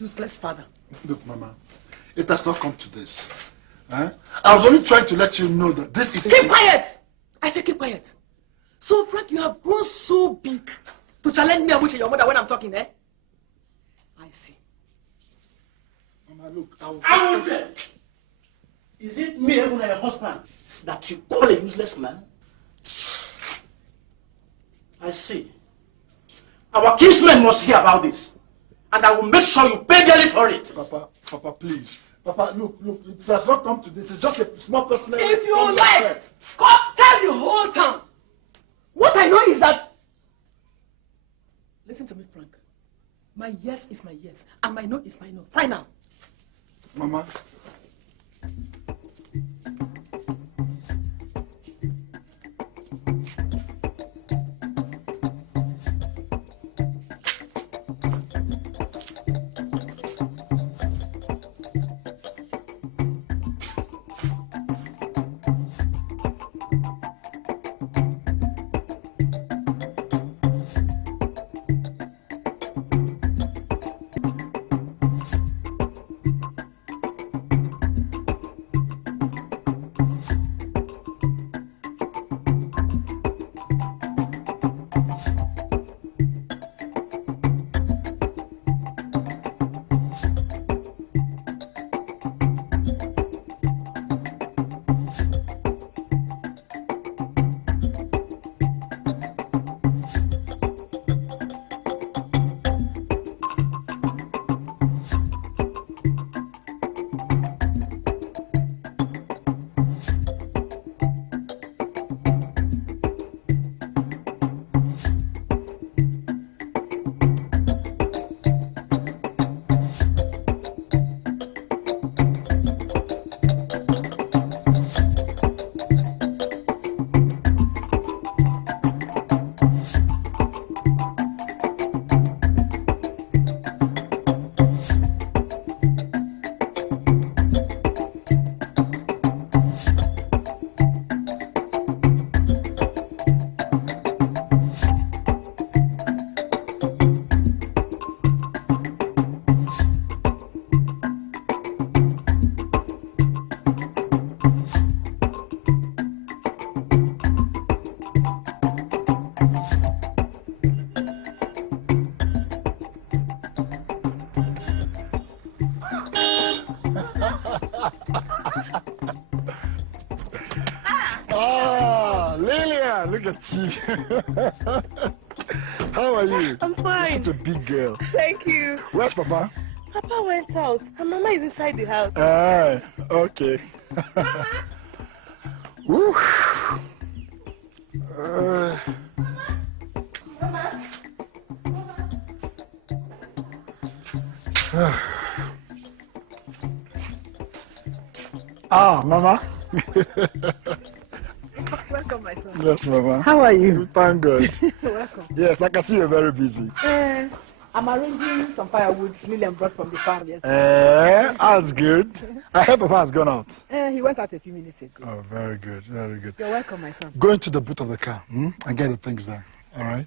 useless father. Look, Mama, it has not come to this. Huh? I was only trying to let you know that this is... Keep quiet! I said keep quiet. So, Frank, you have grown so big to challenge me and your mother when I'm talking, eh? I see. Mama, look, I will tell. Is it me, your husband, that you call a useless man? I see. Our kinsmen must hear about this. And I will make sure you pay dearly for it. Papa, please. Papa, look, it has not come to this. It's just a small personal... If you like, come tell the whole town. What I know is that... Listen to me, Frank. My yes is my yes, and my no is my no. Final. Mama. Look at you. How are you? I'm fine. You're such a big girl. Thank you. Where's Papa? Papa went out and Mama is inside the house. Ah, okay. Woo. Mama. Ah, Mama. Welcome, my son. Yes, Mama. How are you? Thank God. Welcome. Yes, I can see you're very busy. I'm arranging some firewood Lillian brought from the farm yesterday. That's good. I heard Papa has gone out. He went out a few minutes ago. Oh, very good, very good. You're welcome, my son. Go into the boot of the car and get the things there, all right?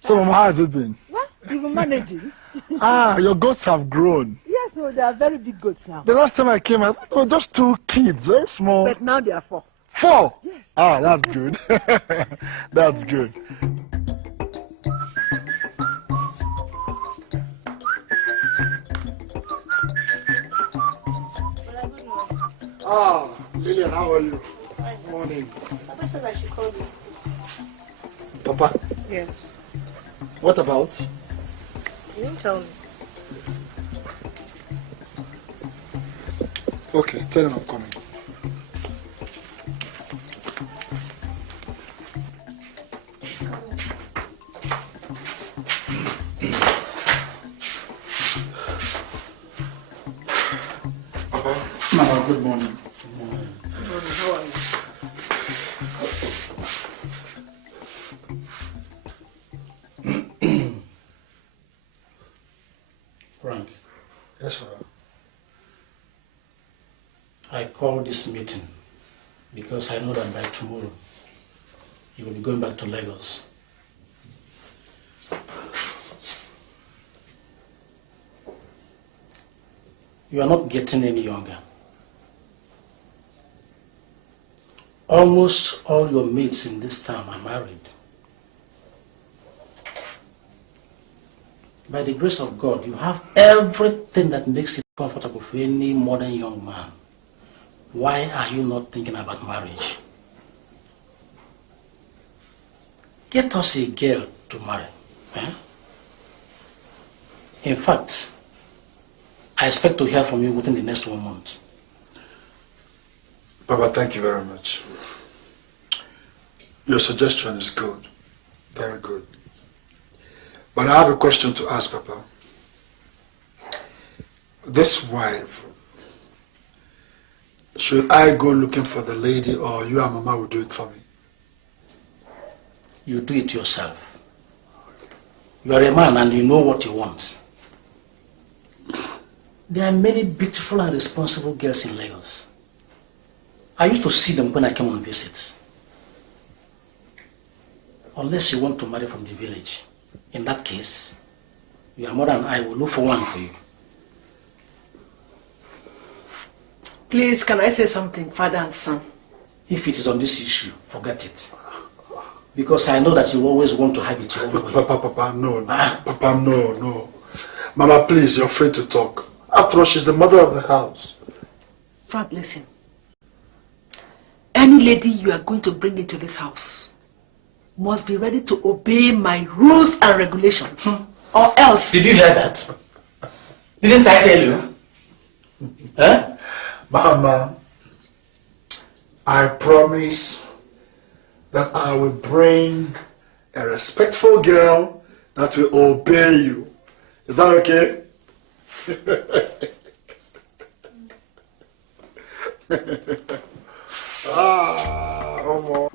So, Mama, how has it been? What? You've been managing? Your goats have grown. Yes, no, they are very big goats now. The last time I came, I thought they were just 2 kids, very small. But now they are 4. 4? Yes. Ah, that's good. That's good. Ah, Lillian, how are you? Fine. Morning. Papa said I should call you. Papa? Yes. What about? You didn't tell me. Okay, tell him I'm coming. Mama, good morning. Good morning. How are you? Frank. Yes, sir. I called this meeting because I know that by tomorrow you will be going back to Lagos. You are not getting any younger. Almost all your mates in this town are married. By the grace of God, you have everything that makes it comfortable for any modern young man. Why are you not thinking about marriage? Get us a girl to marry. Eh? In fact, I expect to hear from you within the next 1 month. Papa, thank you very much. Your suggestion is good. Very good. But I have a question to ask, Papa. This wife, should I go looking for the lady or you and Mama will do it for me? You do it yourself. You are a man and you know what you want. There are many beautiful and responsible girls in Lagos. I used to see them when I came on visits. Unless you want to marry from the village. In that case, your mother and I will look for one for you. Please, can I say something, father and son? If it is on this issue, forget it. Because I know that you always want to have it your own way. Papa, no. Papa, no. Mama, please, you're free to talk. After all, she's the mother of the house. Frank, listen. Any lady you are going to bring into this house must be ready to obey my rules and regulations. Or else... Did you hear that? Didn't I tell you? Huh? Mama, I promise that I will bring a respectful girl that will obey you. Is that okay? Oh.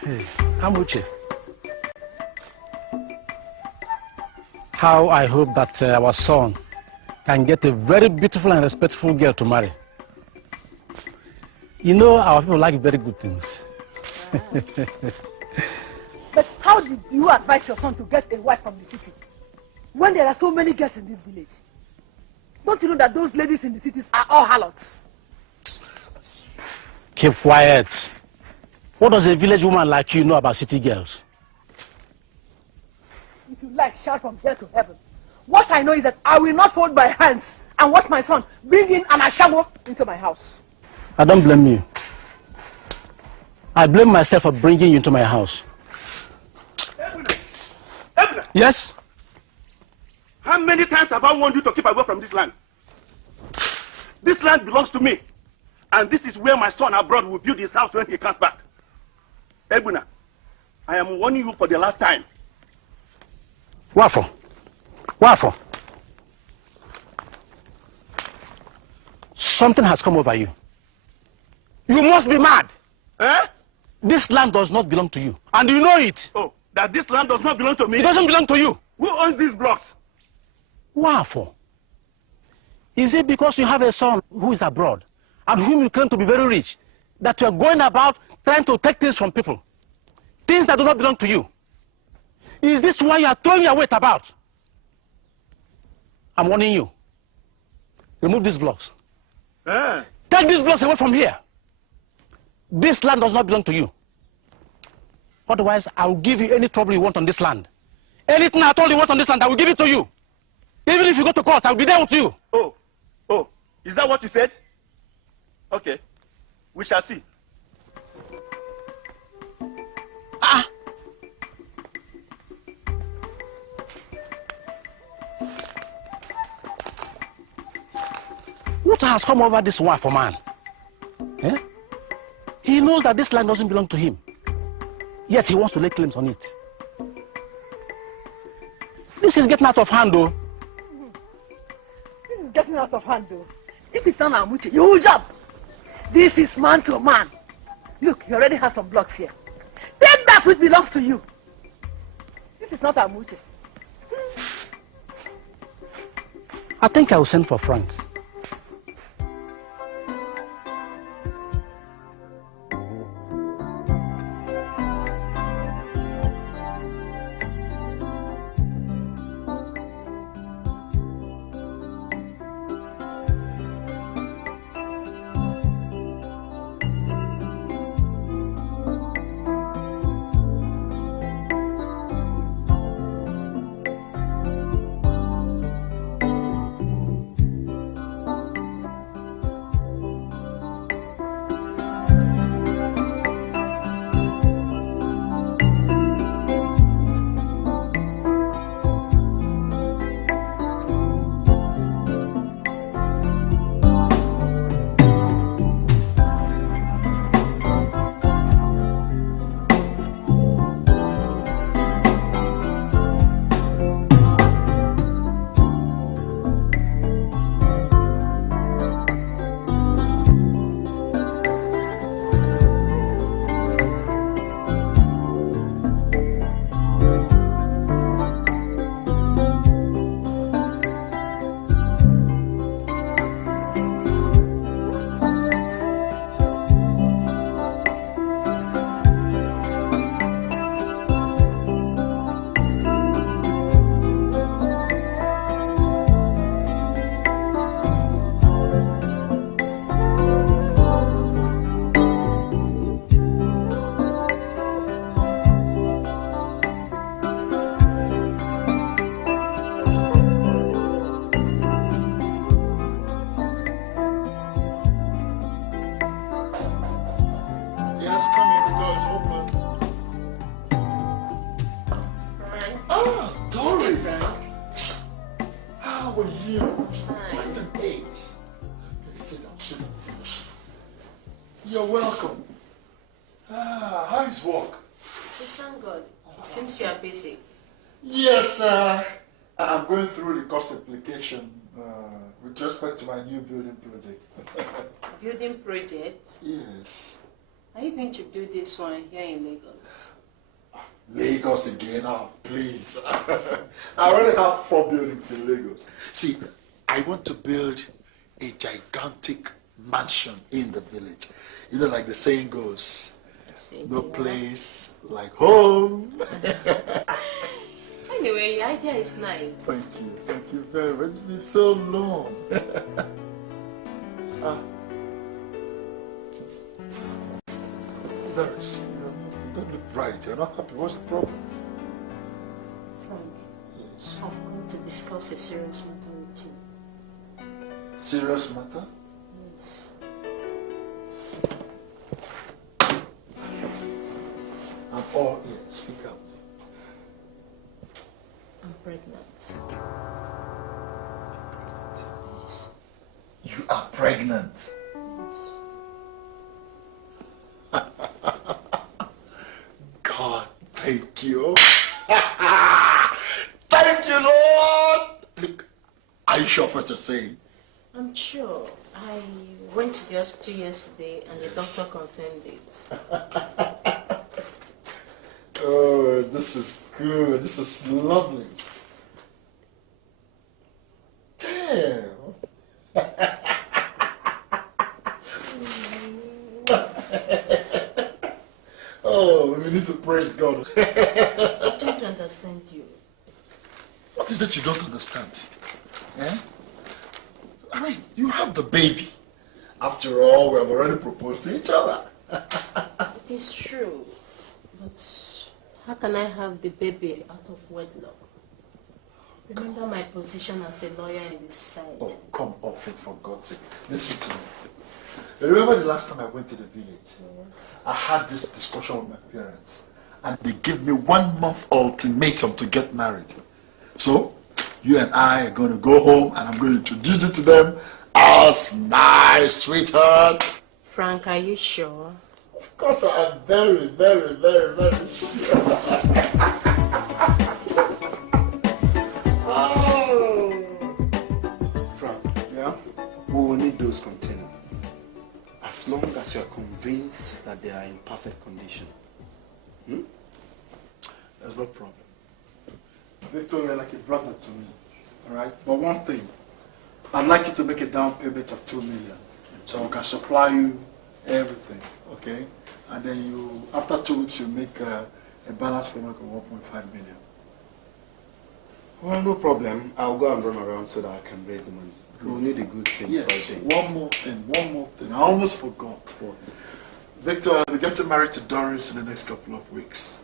Hey, Amuche. How I hope that our son can get a very beautiful and respectful girl to marry. You know, our people like very good things. But how did you advise your son to get a wife from the city when there are so many girls in this village? Don't you know that those ladies in the cities are all harlots? Keep quiet. What does a village woman like you know about city girls? If you like, shout from here to heaven. What I know is that I will not fold my hands and watch my son bring in an ashawo into my house. I don't blame you. I blame myself for bringing you into my house. Ebuna. Yes? How many times have I warned you to keep away from this land? This land belongs to me. And this is where my son abroad will build his house when he comes back. Ebuna, I am warning you for the last time. What for? What for? Something has come over you. You must be mad. Eh? This land does not belong to you. And you know it. Oh, that this land does not belong to me? It doesn't belong to you. Who owns these blocks? What for? Is it because you have a son who is abroad and whom you claim to be very rich that you are going about trying to take things from people? Things that do not belong to you. Is this why you are throwing your weight about? I'm warning you. Remove these blocks. Eh? Take these blocks away from here. This land does not belong to you. Otherwise, I will give you any trouble you want on this land. Anything at all you want on this land, I will give it to you. Even if you go to court, I will be there with you. Oh, is that what you said? Okay, we shall see. What has come over this wife for man? Eh? He knows that this land doesn't belong to him. Yet he wants to lay claims on it. This is getting out of hand, though. This is getting out of hand, though. If it's not Amuche, you will jump. This is man to man. Look, you already have some blocks here. Take that which belongs to you. This is not Amuche. I think I will send for Frank. How is work? Thank God. It seems you are busy. Yes, I'm going through the cost application with respect to my new building project. Building project? Yes. Are you going to do this one here in Lagos? Lagos again? Oh, please. I already have 4 buildings in Lagos. See, I want to build a gigantic mansion in the village. You know, like the saying goes, no place like home. Anyway, your idea is nice. Thank you very much. It's been so long. Doris, you don't look bright. You're not happy. What's the problem? Frank, yes. I've come to discuss a serious matter with you. Serious matter? Yes. I'm all ears. Speak up. I'm pregnant. Yes. You are pregnant? Yes. God, thank you. Thank you, Lord. Look, are you sure of what you're saying? I'm sure. I went to the hospital yesterday and the doctor confirmed it. Oh, this is good. This is lovely. Damn. Oh, we need to praise God. I don't understand you. What is it you don't understand? Eh? I mean, you have the baby. After all, we have already proposed to each other. It is true, but how can I have the baby out of wedlock? Remember my position as a lawyer in this side. Oh, come off it, for God's sake. Listen to me. You remember the last time I went to the village? Yes. I had this discussion with my parents, and they gave me 1 month ultimatum to get married. So, you and I are going to go home, and I'm going to introduce you to them as my sweetheart. Frank, are you sure? Of course, I am very, very, very, very sure. Oh. Frank, Yeah? we will need those containers as long as you are convinced that they are in perfect condition. There's no problem. Victor, you're like a brother to me, all right? But one thing, I'd like you to make a down payment of 2 million, so I can supply you everything, okay? And then you, after 2 weeks, you make a balance payment of 1.5 million. Well, no problem. I'll go and run around so that I can raise the money. We'll need a good thing. Yes, Friday. one more thing. I almost forgot. What? Victor, I'll be getting married to Doris in the next couple of weeks.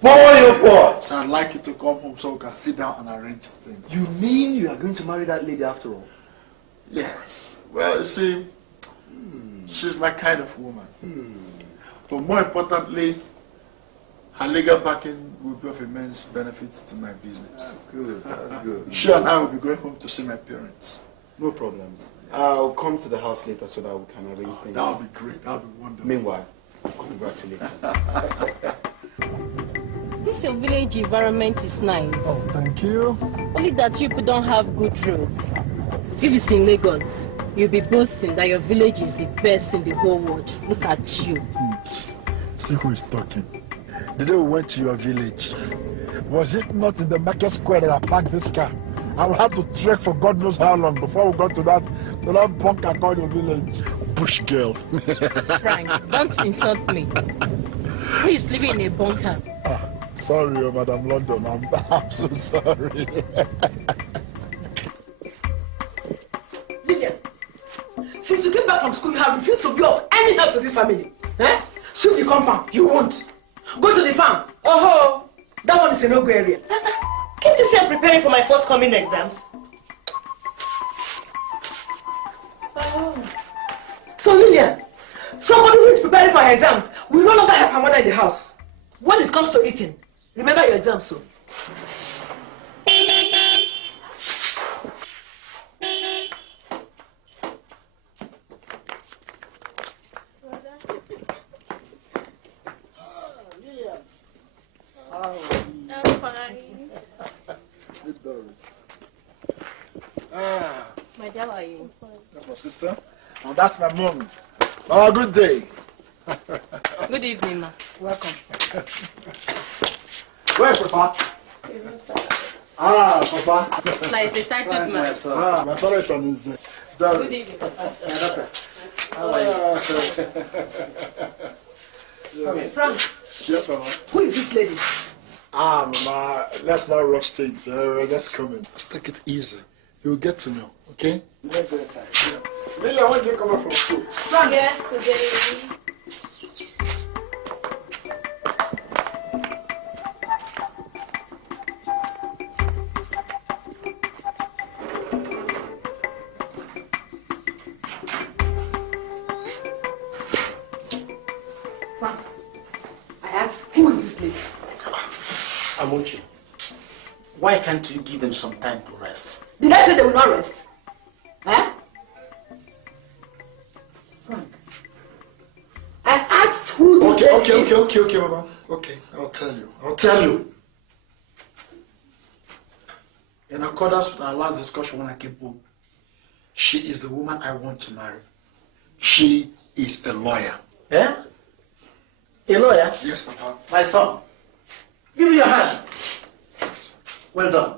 Boy, oh boy! So I'd like you to come home so we can sit down and arrange things. You mean you are going to marry that lady after all? Yes. Well, you see, she's my kind of woman. But more importantly, her legal backing will be of immense benefit to my business. That's good, that's good. She and I will be going home to see my parents. No problems. I'll come to the house later so that we can arrange things. That would be great. That would be wonderful. Meanwhile, congratulations. This your village environment is nice. Oh, thank you. Only that you people don't have good roads. If it's in Lagos, you'll be boasting that your village is the best in the whole world. Look at you. See who is talking. The day we went to your village, was it not in the market square that I parked this car? I will have to trek for God knows how long before we got to that bunker called your village. Bush girl. Frank, don't insult me. Who is living in a bunker? Sorry, Madam London. I'm so sorry. Lydia, since you came back from school, you have refused to be of any help to this family. Eh? Sweep the compound, you won't. Go to the farm. Oh, that one is a no-go area. Can't you see I'm preparing for my forthcoming exams? Oh. So Lillian, somebody who is preparing for her exams will no longer help her mother in the house. When it comes to eating, remember your exams, so. my sister. And that's my mom. Oh, good day. Good evening, ma. Welcome. Where's Papa? Ah, Papa. It's like a titled man. My father son is there. Good evening, Papa. How are you? Frank, Yes, Mama. who is this lady? Ah, Mama, let's not rush things. We're just coming. Let's take it easy. You'll get to know, okay? Lily, when do you come back from school? Frank. Yesterday. Frank, I asked, who is this lady? Amuchi, why can't you give them some time to rest? Did I say they will not rest? Eh? Frank, I asked who this lady is. Okay, Mama. Okay, I'll tell you. In accordance with our last discussion when I came home, she is the woman I want to marry. She is a lawyer. Eh? A lawyer? Yes, Papa. My son, give me your hand. Well done.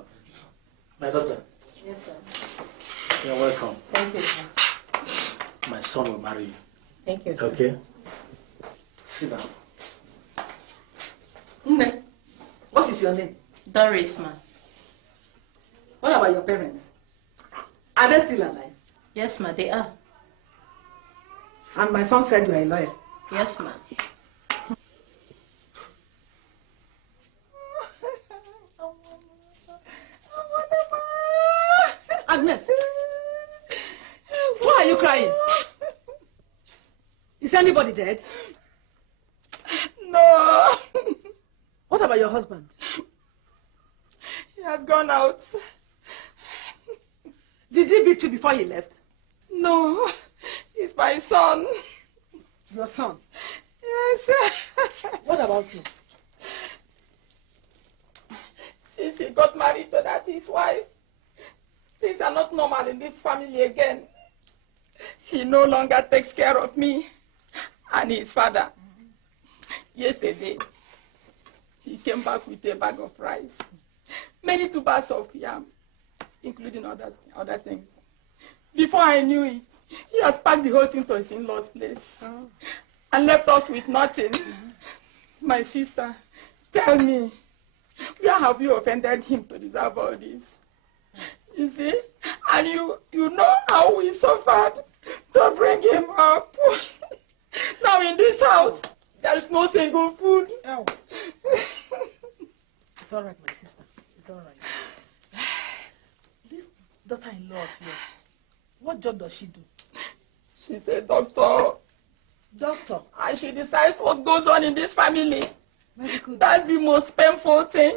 My daughter, Yes, sir. you're welcome. Thank you, sir. My son will marry you. Thank you, sir. Okay? Sit down. Nne, what is your name? Doris, ma. What about your parents? Are they still alive? Yes, ma, they are. And my son said you are a lawyer. Yes, ma. Agnes, why are you crying? Is anybody dead? No, What about your husband? he has gone out. Did he beat you before he left? No, he's my son. Your son? Yes. What about him? Since he got married to that his wife, things are not normal in this family again. He no longer takes care of me and his father. Yesterday, he came back with a bag of rice, many tubers of yam, including other things. Before I knew it, he has packed the whole thing to his in-laws' place and left us with nothing. My sister, tell me, where have you offended him to deserve all this? You see? And you know how we suffered to bring him up. Now in this house, there is no single food. Oh. It's all right, my sister. It's all right. This daughter-in-law of yours, what job does she do? She's a doctor. Doctor. And she decides what goes on in this family. Medical. That's the most painful thing.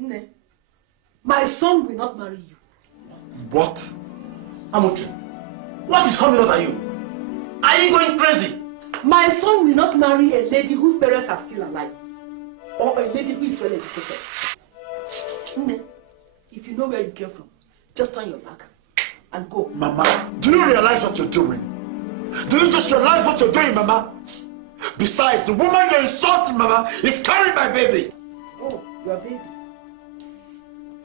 Nne, my son will not marry you. What? Amuchi, what is coming over you? Are you going crazy? My son will not marry a lady whose parents are still alive. Or a lady who is well educated. Nne, if you know where you came from, just turn your back and go. Mama, do you realize what you're doing? Do you just realize what you're doing, Mama? Besides, the woman you're insulting, Mama, is carrying my baby. Oh, your baby.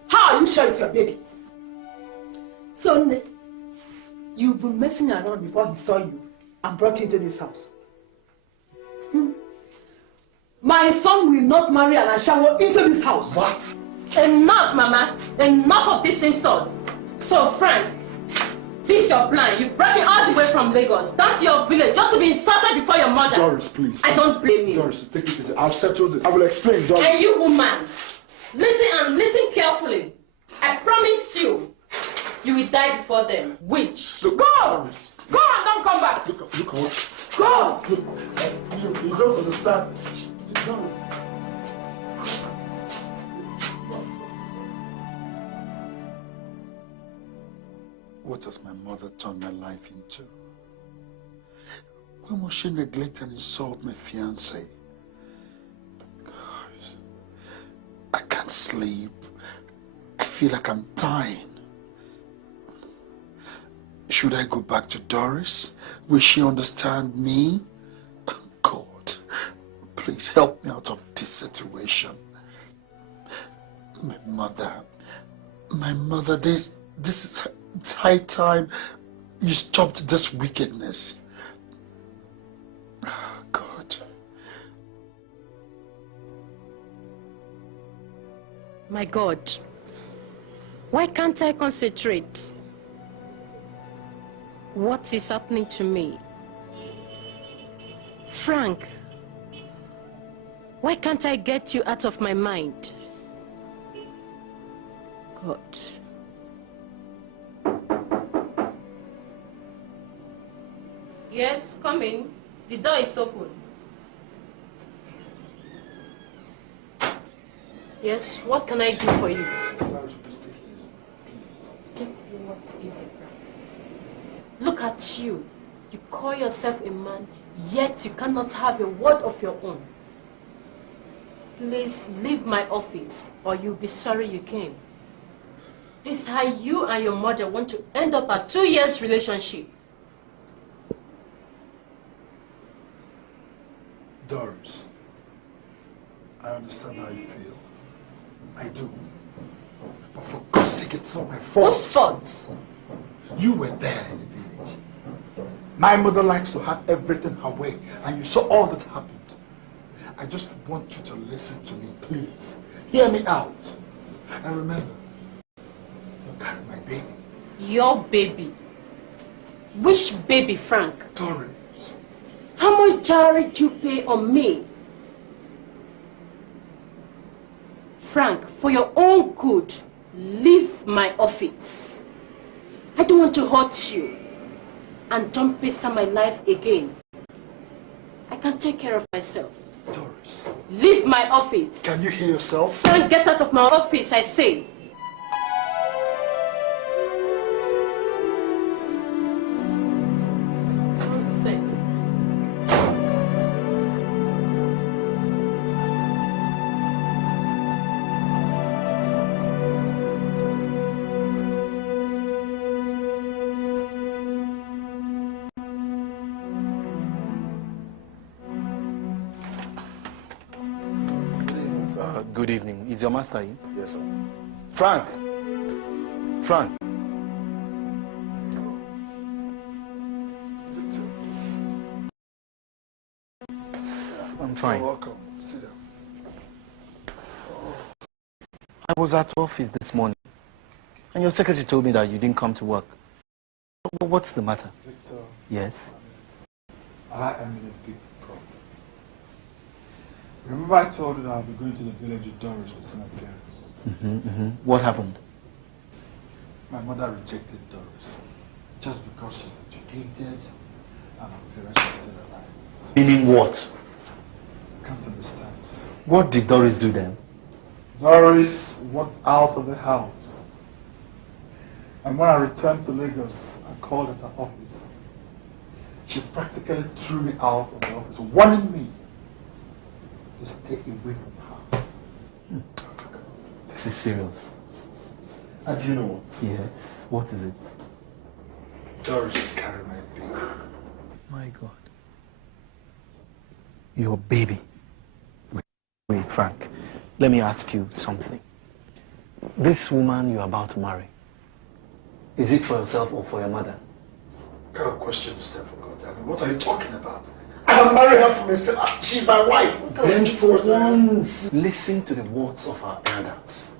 How are you sure it's your baby? So, Nne, you've been messing around before he saw you and brought you into this house. My son will not marry an Ashawo into this house. What? Enough, Mama. Enough of this insult. So, Frank, this is your plan. You brought me all the way from Lagos down to your village just to be insulted before your mother. Doris, please. I don't blame you. Doris, take it easy. I'll settle this. I will explain, Doris. And you, woman, listen and listen carefully. I promise you, you will die before them. Witch. Look, Go! Doris. Go and don't come back! Look at what? Go! Look, you don't understand. Doris. What has my mother turned my life into? When must she neglect and insult my fiancé? God, sleep. I feel like I'm dying. Should I go back to Doris? Will she understand me? God, please help me out of this situation. My mother, this is, it's high time you stopped this wickedness. Oh, God. My God, why can't I concentrate? What is happening to me? Frank, why can't I get you out of my mind? God. Yes, come in. The door is open. Yes, what can I do for you? Take what easy, Frank. Look at you. You call yourself a man, yet you cannot have a word of your own. Please leave my office, or you'll be sorry you came. This is how you and your mother want to end up a 2 years relationship. Doris, I understand how you feel. I do. But for God's sake, it's not my fault. Whose fault? You were there in the village. My mother likes to have everything her way, and you saw all that happened. I just want you to listen to me, please. Hear me out. And remember, you're carrying my baby. Your baby? Which baby, Frank? Doris. How much dowry did you pay on me? Frank, for your own good, leave my office. I don't want to hurt you. And don't pester my life again. I can take care of myself. Doris. Leave my office. Can you hear yourself? Frank, get out of my office, I say. Good evening. Is your master in? Yes, sir. Frank! Frank! Victor. I'm fine. You're welcome. Sit down. I was at office this morning, and your secretary told me that you didn't come to work. What's the matter? Victor. Yes? I am in a big problem. Remember I told you that I'll be going to the village with Doris to see my parents? What happened? My mother rejected Doris just because she's educated and her parents are still alive. Meaning what? I can't understand. What did Doris do then? Doris walked out of the house. And when I returned to Lagos, I called at her office. She practically threw me out of the office, warning me to stay away from her. This is serious. And do you know what? Yes. What is it? Doris is carrying my baby. My God. Your baby. Wait, Frank. Let me ask you something. This woman you're about to marry, is it for yourself or for your mother? What kind of question is that, for God? I mean, what are you talking about? I have married her for myself. She's my wife. Then for once, listen to the words of our elders.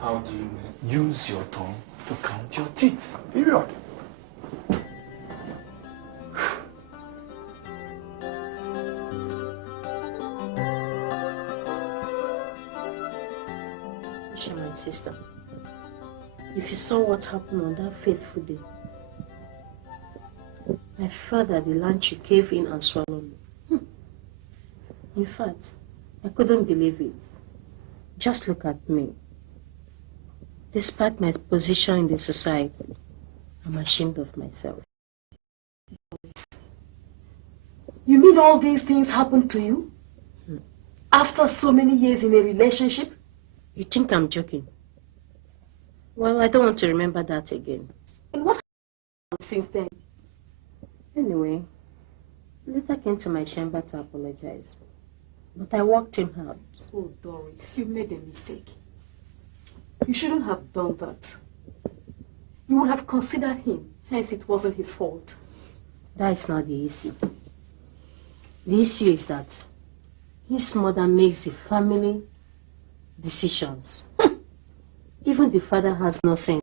How do you mean? Use your tongue to count your teeth. Period. My sister, if you saw what happened on that fateful day, my father, the lunch, cave in and swallowed me. In fact, I couldn't believe it. Just look at me. Despite my position in the society, I'm ashamed of myself. You mean all these things happened to you? After so many years in a relationship? You think I'm joking? Well, I don't want to remember that again. And what happened since then? Anyway, later came to my chamber to apologize. But I walked him out. Oh, Doris, you made a mistake. You shouldn't have done that. You would have considered him, hence it wasn't his fault. That is not the issue. The issue is that his mother makes the family decisions. Even the father has no sense.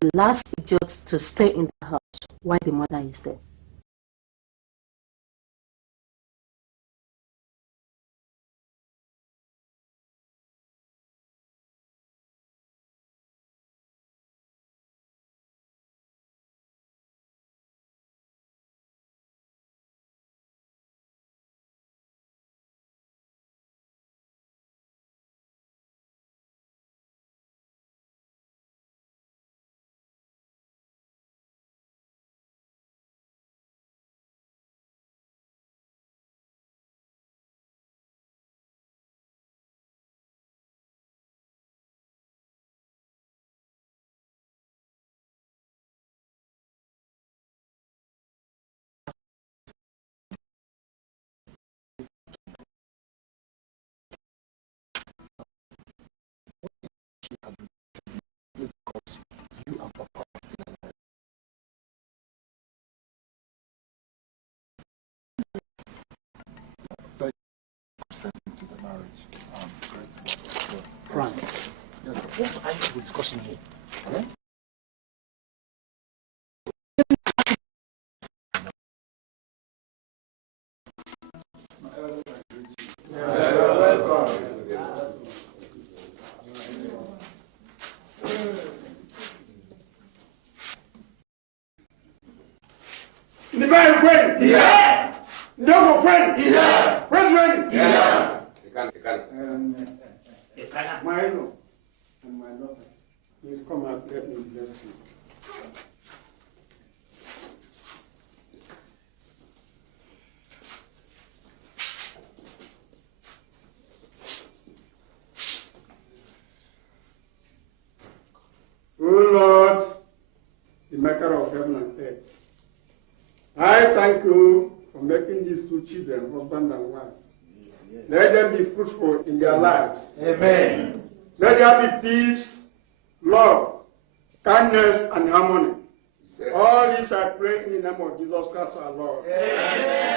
The last idiot to stay in the house while the mother is there. Frank, what are you discussing here? Eh? Divine friend! Yeah! Dogo friend! Yeah! President! Yeah! My in-law and my daughter, please come out, let me bless you. O Lord, the maker of heaven and earth, I thank you for making these two children, husband and wife. Let them be fruitful in their lives. Amen. Let there be peace, love, kindness, and harmony. All this I pray in the name of Jesus Christ our Lord. Amen.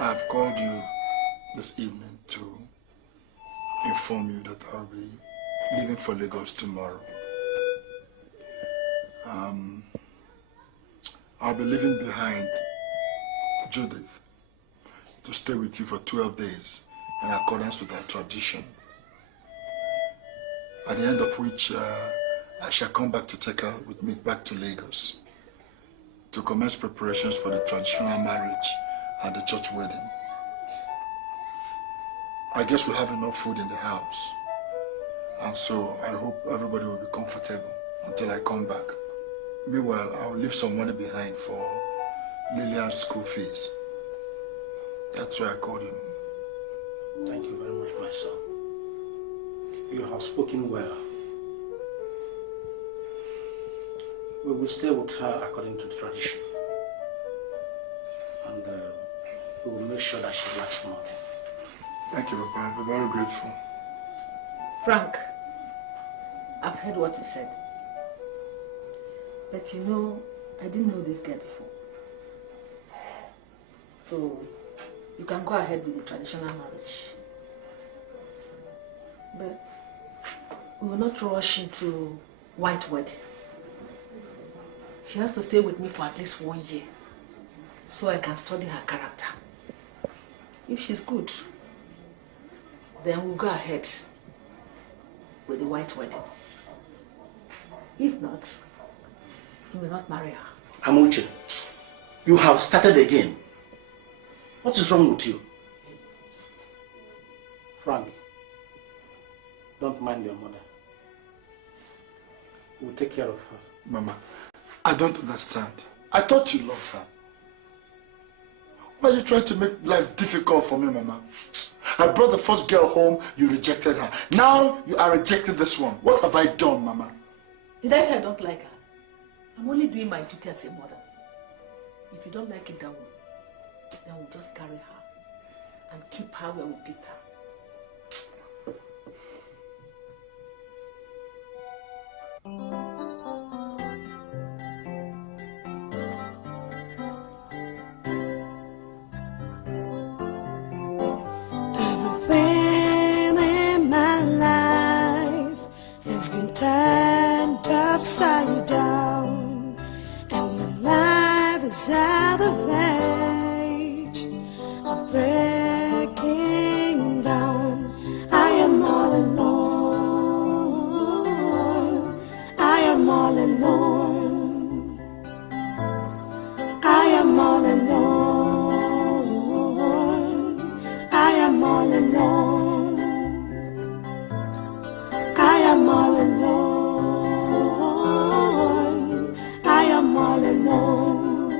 I've called you this evening to inform you that I'll be leaving for Lagos tomorrow. I'll be leaving behind Judith to stay with you for 12 days in accordance with our tradition. At the end of which I shall come back to take her with me back to Lagos to commence preparations for the traditional marriage and the church wedding. I guess we have enough food in the house, and so I hope everybody will be comfortable until I come back. Meanwhile, I'll leave some money behind for Lillian's school fees. That's why I called you. Thank you very much, my son. You have spoken well. We will stay with her according to the tradition. And we will make sure that she lacks nothing. Thank you, Papa. I'm very grateful. Frank, I've heard what you said. But you know, I didn't know this girl before. So, you can go ahead with the traditional marriage. But we will not rush into white wedding. She has to stay with me for at least 1 year, so I can study her character. If she's good, then we'll go ahead with the white wedding. If not, you will not marry her. Amuche, you have started again. What is wrong with you? Frank, don't mind your mother. We'll take care of her. Mama, I don't understand. I thought you loved her. Why are you trying to make life difficult for me, Mama? I brought the first girl home, you rejected her. Now you are rejecting this one. What have I done, Mama? Did I say I don't like her? I'm only doing my duty as a mother. If you don't like it that way, then we'll just carry her and keep her where we picked her. Everything in my life has been turned upside down, and my life is at the verge of breaking down. I am all alone. I am all alone. I am all alone. I am all alone. I am all alone. I am all alone.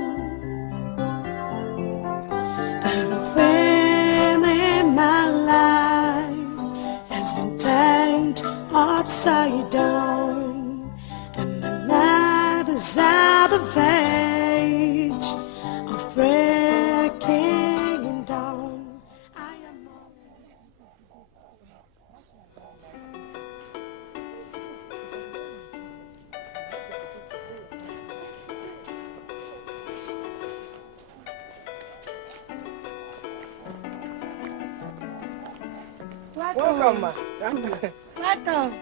Everything in my life has been turned upside down, and my life is at the verge of breaking down. I am all Welcome, ma. Welcome.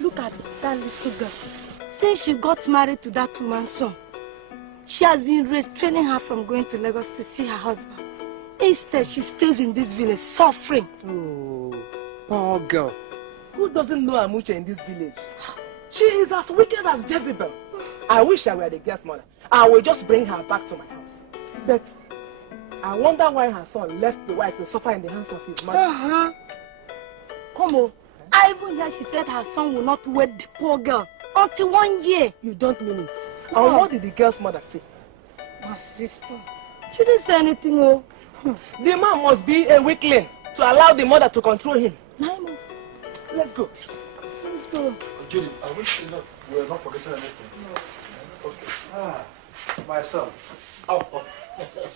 Look at that little girl. Since she got married to that woman's son, she has been restraining her from going to Lagos to see her husband. Instead, she stays in this village suffering. Oh, poor girl. Who doesn't know Amuche in this village? She is as wicked as Jezebel. I wish I were the girl's mother. I will just bring her back to my house. But I wonder why her son left the wife to suffer in the hands of his mother. Come on. I even hear she said her son will not wed the poor girl until 1 year. You don't mean it. And what did the girl's mother say? My sister. She didn't say anything, oh. The man must be a weakling to allow the mother to control him. Naimo. Let's go. Let's go. Judy, I wish you know we are not forgetting anything. No. Okay. My son.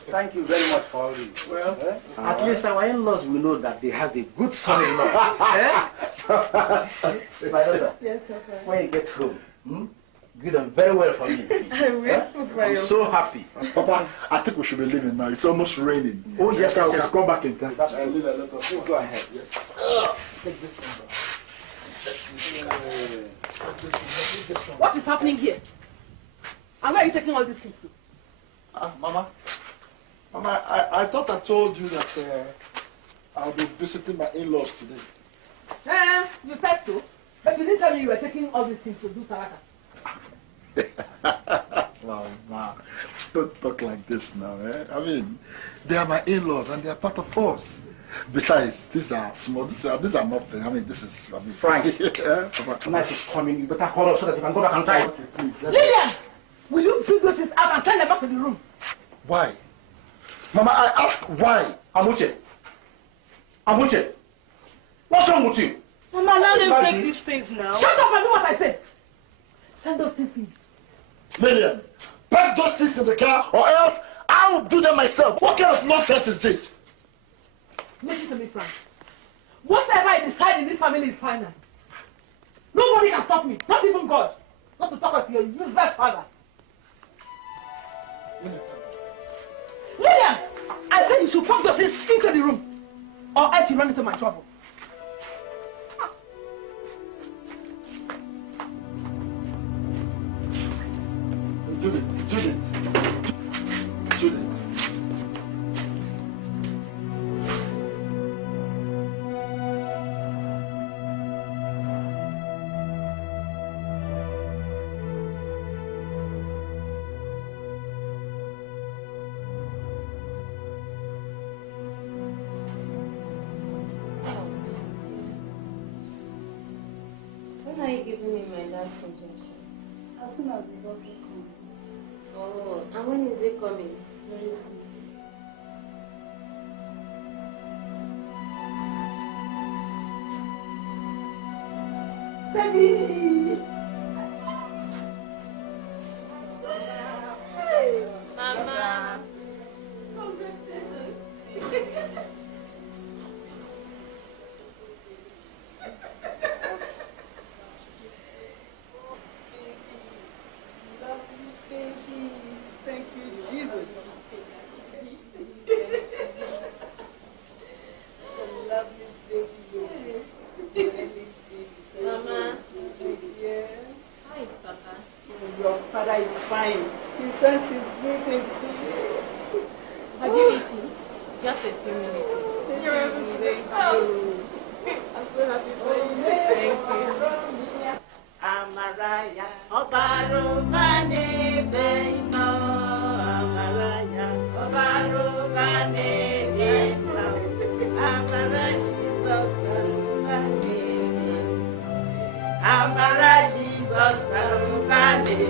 Thank you very much for all this. Well, At least our in-laws will know that they have a good son-in-law. My daughter, Yes, sir. when you get home, do them very well for me. I will. I'm so happy. Papa, I think we should be leaving now. It's almost raining. Oh, yes, So yes, we yes. can come back in time. That's true. You go ahead. Yes. Take this one. What is happening here? And where are you taking all these things to? Mama, I thought I told you that I'll be visiting my in-laws today. You said so, but you didn't tell me you were taking all these things to do Saraka. Mama, don't talk like this now. I mean, they are my in-laws and they are part of us. Besides, these are small. These are nothing. I mean, this is. I mean, Frank, Papa, tonight is coming. You better hurry up so that you can go back and try. please. Lillian! Will you bring those things out and send them back to the room? Why? Mama, I ask why. Amuche, what's wrong with you? Mama, now them take these things now. Shut up and do what I say. Send those things in. Lillian, pack those things in the car or else I'll do them myself. What kind of nonsense is this? Listen to me, Frank. Whatever I decide in this family is final. Nobody can stop me, not even God. Not to talk of your useless father. Lillian, I said you should pack those things into the room, or else you run into my trouble. Judith. When are you giving me my dad's suggestion? As soon as the doctor comes. Oh, and when is it coming? Very soon. Baby! Mama! Congratulations! Just a few minutes. Amaraya, Obaro Vane Veno, Amaraya, Obaro Vane Veno, Amara Jesus Vane, Amara Jesus Vane.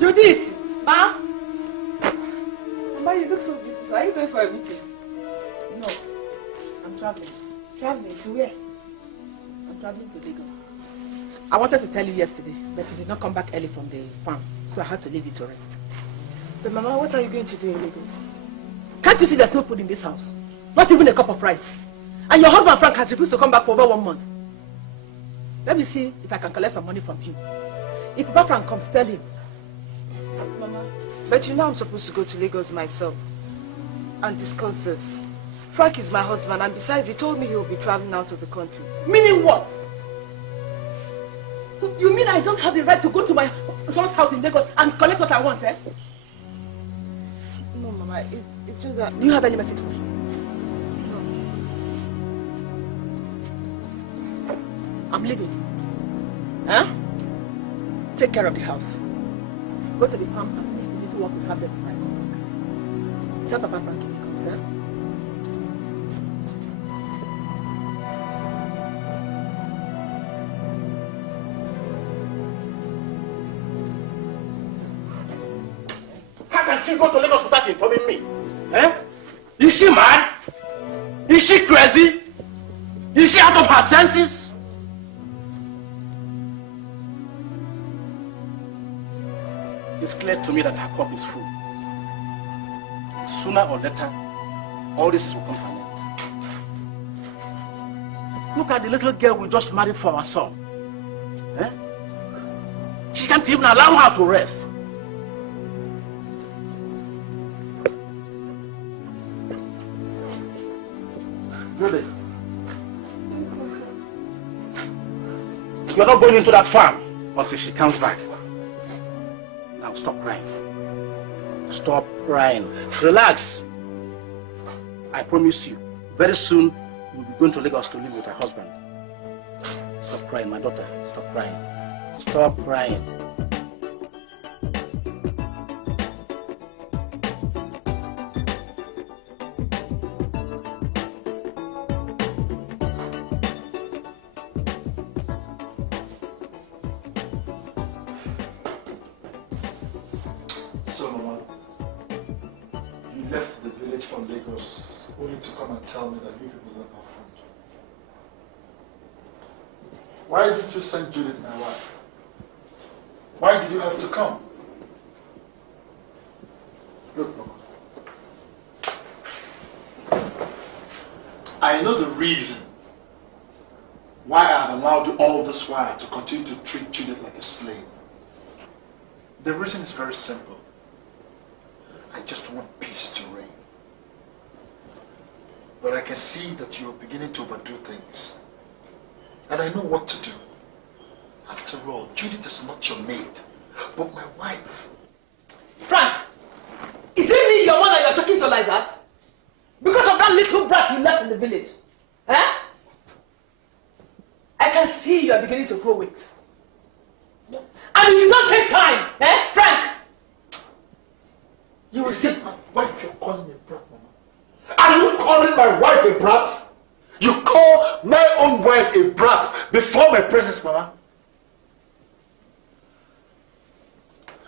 Judith! Ma? Mama, you look so beautiful. Are you going for a meeting? No. I'm traveling. Traveling to where? I'm traveling to Lagos. I wanted to tell you yesterday, but you did not come back early from the farm, so I had to leave you to rest. But Mama, what are you going to do in Lagos? Can't you see there's no food in this house? Not even a cup of rice. And your husband Frank has refused to come back for over 1 month. Let me see if I can collect some money from him. If Papa Frank comes, tell him. Mama, but you know I'm supposed to go to Lagos myself and discuss this. Frank is my husband, and besides, he told me he will be traveling out of the country. Meaning what? So you mean I don't have the right to go to my son's house in Lagos and collect what I want, eh? No, Mama, it's just that... Do you have any message for me? No. I'm leaving. Huh? Take care of the house. Go to the farm and finish the little work we have there before I come back. Tell Papa Frank if he comes, eh? How can she go to Lagos without informing me? Eh? Is she mad? Is she crazy? Is she out of her senses? It's clear to me that her cup is full. Sooner or later, all this will come to an end. Look at the little girl we just married for our son. Eh? She can't even allow her to rest. Judy, you're not going into that farm until she comes back. Now stop crying. Stop crying. Relax. I promise you, very soon you'll be going to Lagos to live with her husband. Stop crying, my daughter. Stop crying. Stop crying. So, Mama, village from Lagos only to come and tell me that you people don't have food. Why did you send Judith, my wife? Why did you have to come? Look, Mama. I know the reason why I have allowed you all this while to continue to treat Judith like a slave. The reason is very simple. I just want peace to reign. But I can see that you're beginning to overdo things. And I know what to do. After all, Judith is not your maid, but my wife. Frank, is it me, your mother, you're talking to like that? Because of that little brat you left in the village? Eh? I can see you are beginning to grow wings. And you not take time, eh, Frank? You will see. My wife, you're calling me a brat, Mama. Are you calling my wife a brat? You call my own wife a brat before my presence, Mama.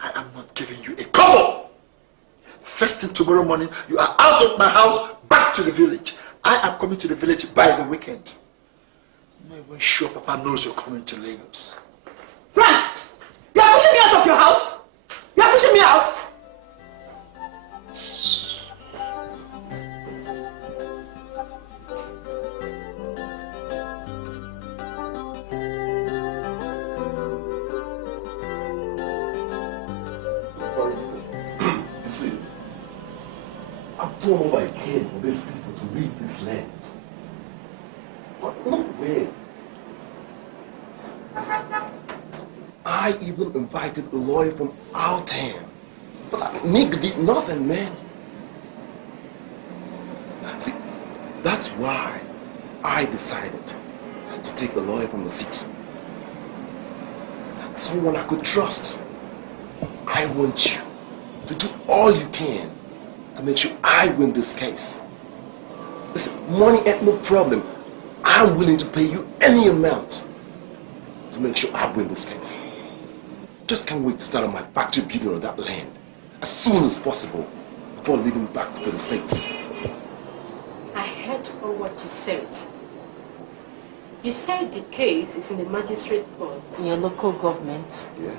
I am not giving you a kobo. First thing tomorrow morning, you are out of my house, back to the village. I am coming to the village by the weekend. I'm not even sure Papa knows you're coming to Lagos. Frank, you are pushing me out of your house. You are pushing me out. See, I've done all I can for these people to leave this land. But look where. I even invited a lawyer from our town. But nigga did nothing, man. See, that's why I decided to take a lawyer from the city. Someone I could trust. I want you to do all you can to make sure I win this case. Listen, money ain't no problem. I'm willing to pay you any amount to make sure I win this case. Just can't wait to start on my factory building on that land as soon as possible before leaving back to the States. I heard all what you said. You said the case is in the magistrate court in your local government. Yeah.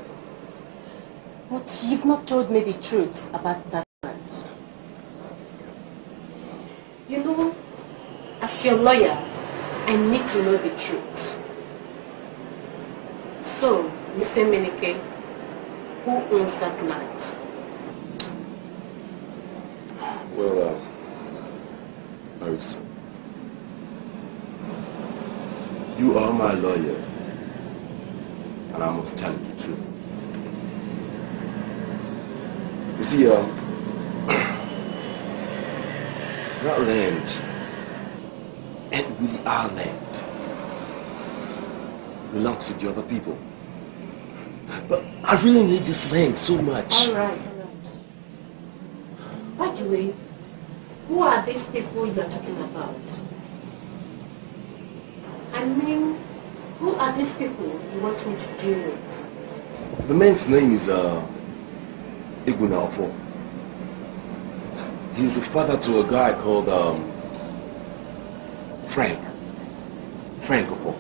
But you've not told me the truth about that land. You know, as your lawyer, I need to know the truth. So, Mr. Menike, who owns that land? Well, Doris, you are my lawyer, and I must tell you the truth. You see, that land ain't really our land. It belongs to the other people. But I really need this land so much. All right. By the way, who are these people you're talking about? I mean, who are these people you want me to deal with? The man's name is Auzokwor. He's a father to a guy called Frank. Auzokwor.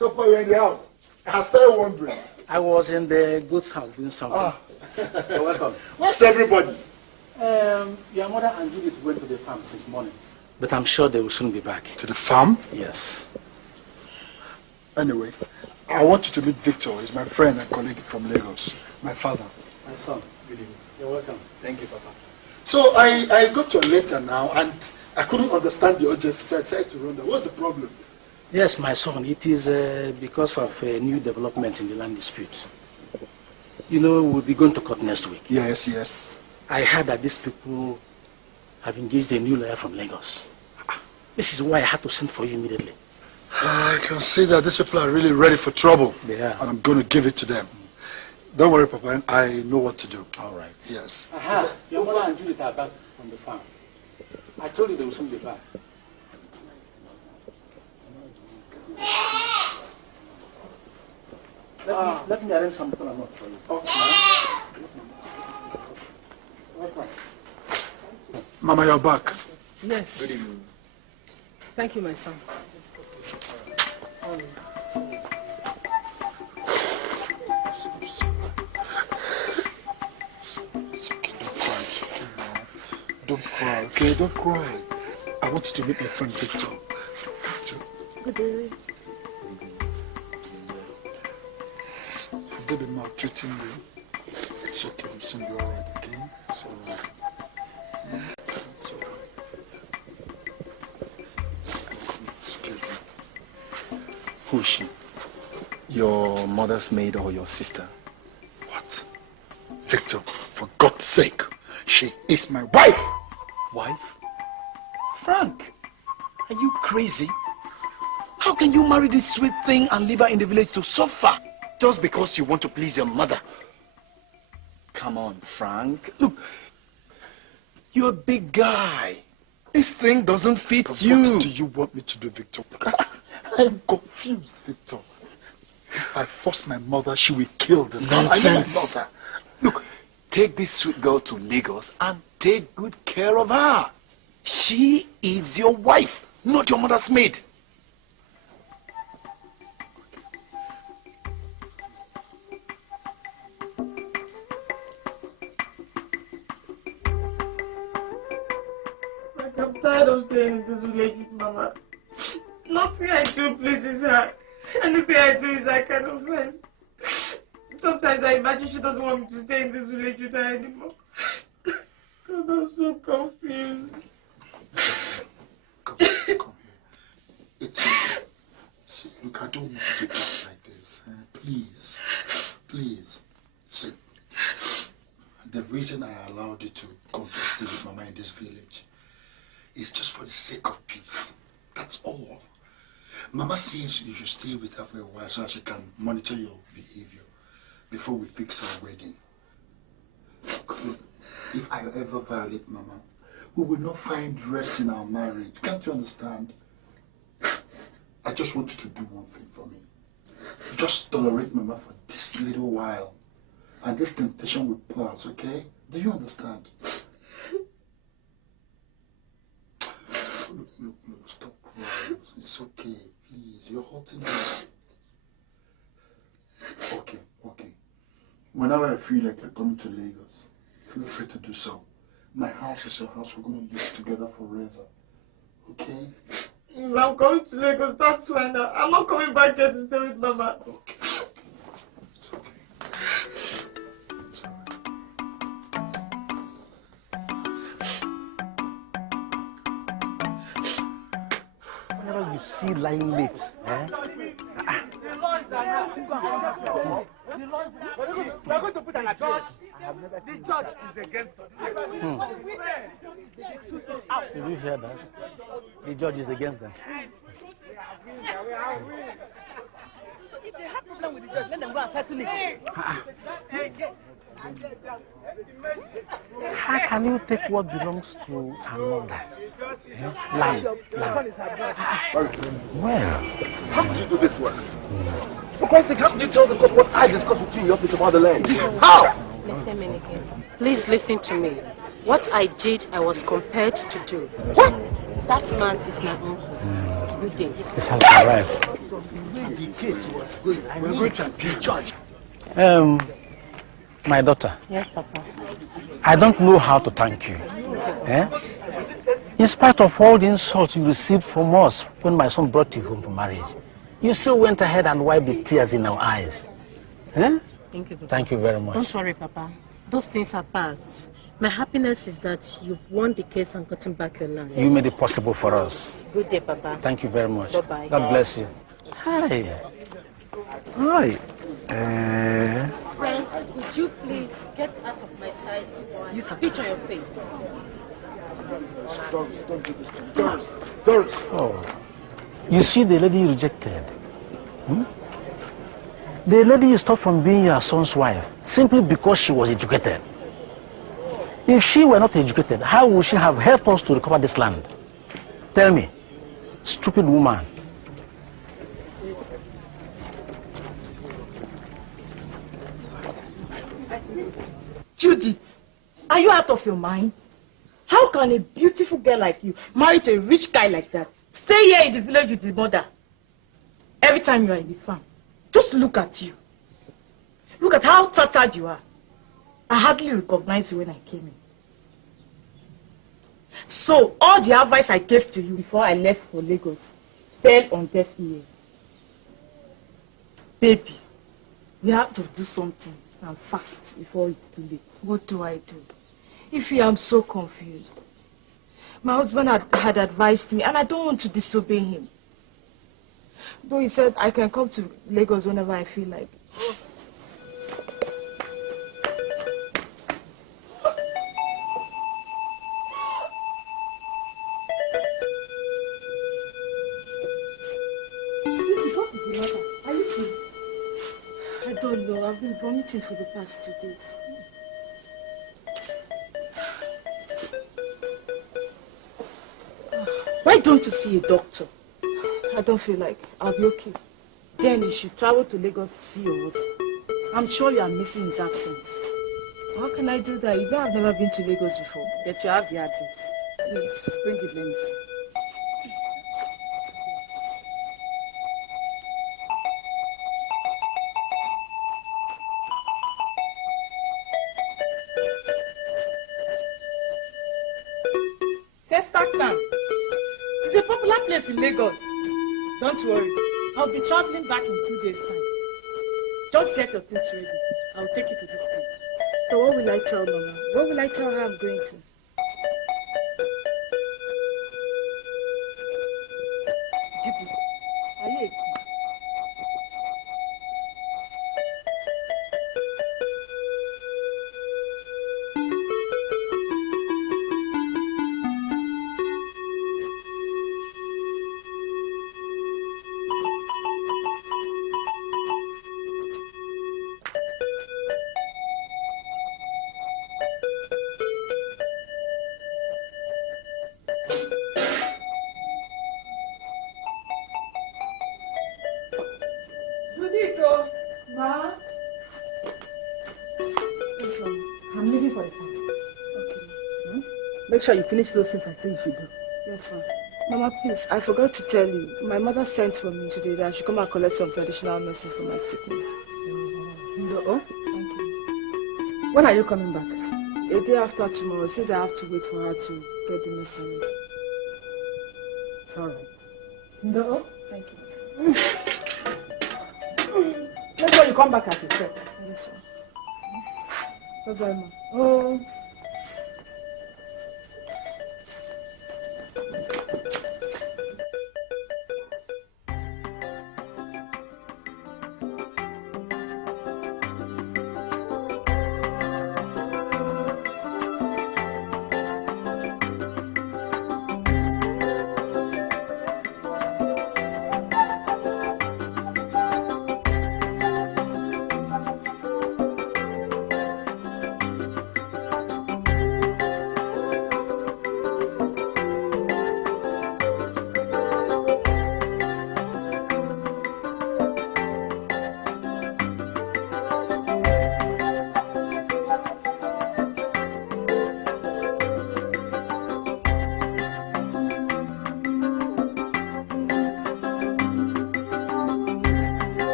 So far you're in the house. I started wondering. I was in the goods house doing something. You're welcome. Where's everybody? Your mother and Judith went to the farm since morning. But I'm sure they will soon be back. To the farm? Yes. Anyway, I want you to meet Victor. He's my friend and colleague from Lagos. My father. My son. Good evening. You're welcome. Thank you, Papa. So I got your letter now and I couldn't understand the urgency, so I decided to run down. What's the problem? Yes, my son. It is because of a new development in the land dispute. You know, we'll be going to court next week. Yes, yes. I heard that these people have engaged a new lawyer from Lagos. This is why I had to send for you immediately. I can see that these people are really ready for trouble. Yeah. And I'm going to give it to them. Don't worry, Papa. I know what to do. All right. Yes. Aha. Your mother and Judith are back from the farm. I told you they will soon be back. Let me arrange some color notes for you. Okay. Mama, you're back. Yes. Good evening. Thank you, my son. Don't cry, okay? Don't cry. I want you to meet my friend Victor. Good day. Have they been maltreating you? It's okay, we'll soon be alright, okay? So, it's alright. Excuse me. Who is she? Your mother's maid or your sister? What? Victor, for God's sake, she is my wife! Wife? Frank, are you crazy? How can you marry this sweet thing and leave her in the village to suffer? Just because you want to please your mother. Come on, Frank. Look, you're a big guy. This thing doesn't fit But you. what do you want me to do, Victor? I'm confused, Victor. If I force my mother, she will kill this girl. Nonsense. I know my mother. Look, take this sweet girl to Lagos and take good care of her. She is your wife, not your mother's maid. I'm tired of staying in this village with Mama. Nothing I do pleases her. Anything I do is that kind of offense. Sometimes I imagine she doesn't want me to stay in this village with her anymore. God, I'm so confused. Come here. It's okay. See, look, I don't want you to talk like this. Please. Please. See, the reason I allowed you to come to stay with Mama in this village is just for the sake of peace. That's all. Mama says you should stay with her for a while so she can monitor your behavior before we fix our wedding. Look, if I ever violate Mama, we will not find rest in our marriage. Can't you understand? I just want you to do one thing for me. Just tolerate Mama for this little while. And this temptation will pass, okay? Do you understand? Look, stop crying. It's okay, please. You're hurting me. Okay. Whenever I feel like you're coming to Lagos, feel free to do so. My house is your house. We're going to live together forever. Okay? If I'm coming to Lagos, that's fine. I'm not coming back here to stay with Mama. Okay. It's okay. It's alright. Whenever you see lying lips, eh? We are going to put an appeal. The judge is against us. Did you hear that? The judge is against them. If they have problem with the judge, let them go and settle it. How can you take what belongs to another? Lie. Your son is her brother. Well, How could you do this to us? For Christ's sake, how could you tell the court what I discussed with you in your office about the land? How? Mr. Menike, please listen to me. What I did, I was compelled to do. What? That man is my uncle. Good day. This has arrived. The case was going. We're going to appeal, Judge. My daughter. Yes, Papa. I don't know how to thank you. Eh? In spite of all the insults you received from us when my son brought you home for marriage, you still went ahead and wiped the tears in our eyes. Eh? Thank you, Papa. Thank you very much. Don't worry, Papa. Those things are past. My happiness is that you've won the case and gotten back your land. You made it possible for us. Good day, Papa. Thank you very much. Bye-bye. God bless you. Hi. Hi. Friend, would you please get out of my sight or I spit on your face? Doris, don't do this to me. Doris, Doris. Oh. You see the lady you rejected? Hmm? The lady you stopped from being your son's wife simply because she was educated. If she were not educated, how would she have helped us to recover this land? Tell me, stupid woman. Judith, are you out of your mind? How can a beautiful girl like you marry to a rich guy like that? Stay here in the village with the mother. Every time you are in the farm, just look at you. Look at how tattered you are. I hardly recognized you when I came in. So, all the advice I gave to you before I left for Lagos fell on deaf ears. Baby, we have to do something and fast before it's too late. What do I do? Ify, I'm so confused. My husband had advised me and I don't want to disobey him. Though he said I can come to Lagos whenever I feel like it. I don't know. I've been vomiting for the past 2 days. Why don't you see a doctor? I don't feel like I'll be okay. Then you should travel to Lagos to see your husband. I'm sure you are missing his absence. How can I do that? You know I've never been to Lagos before. But you have the address. Yes. Bring it, let me see. It's a popular place in Lagos. Don't worry. I'll be traveling back in 2 days' time. Just get your things ready. I'll take you to this place. So what will I tell Mama? What will I tell her I'm going to? Judith, are you a kid? Ma? Yes, Mama. I'm leaving for the farm. Okay. Make sure you finish those things I say you should do. Yes, Mama. Mama, please, I forgot to tell you. My mother sent for me today that I should come and collect some traditional medicine for my sickness. Oh? Thank you. When are you coming back? A day after tomorrow, since I have to wait for her to get the medicine ready. It's all right. No? Thank you. Make sure you come back as you said. Yes, sir. Bye-bye, Ma. Oh.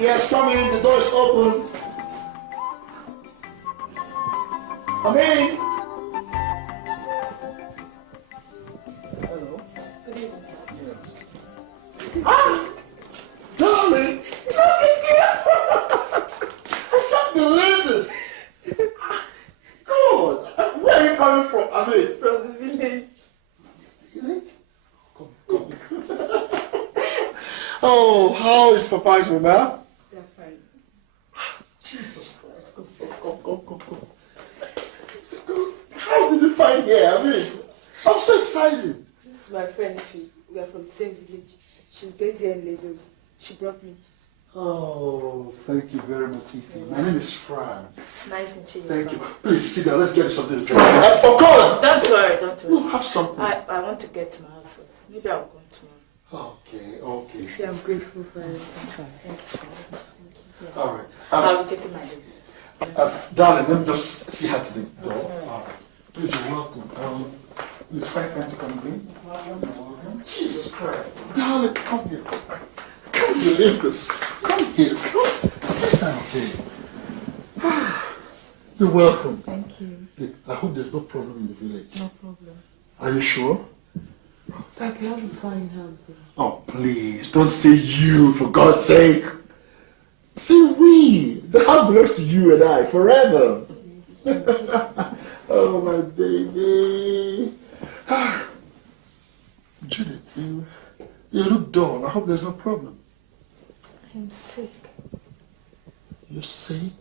Yes, come in. The door is open. Come in. Hello. Good evening, sir. Ah! Darling! Look at you! I can't believe this! God! Where are you coming from? I mean, From the village. Village? Come. Oh, how is Papa and Mama? They're fine. Jesus Christ, come. How did you find here? I mean, I'm so excited. This is my friend Ife. We are from the same village. She's based here in Lagos. She brought me. Oh, thank you very much, Ife. My name is Frank. Nice meeting you. Thank you. Please sit down. Let's get something to drink. Don't worry. We'll have something. I want to get to my house first. Maybe I'll come tomorrow. Okay. Ife, I'm grateful for everything. Thank you so much. All right. I'll be taking my leave. Darling, let me just see her to the door. All right. Please, you're welcome. Please find time to come in. Jesus Christ. Darling, come here. I can't believe this. Come here. Sit down here. You're welcome. Thank you. Look, I hope there's no problem in the village. No problem. Are you sure? I can have a fine house. Oh, please, don't say you, for God's sake. Say we. The house belongs to you and I forever. Oh, my baby. Judith, you look dull. I hope there's no problem. I'm sick. You're sick?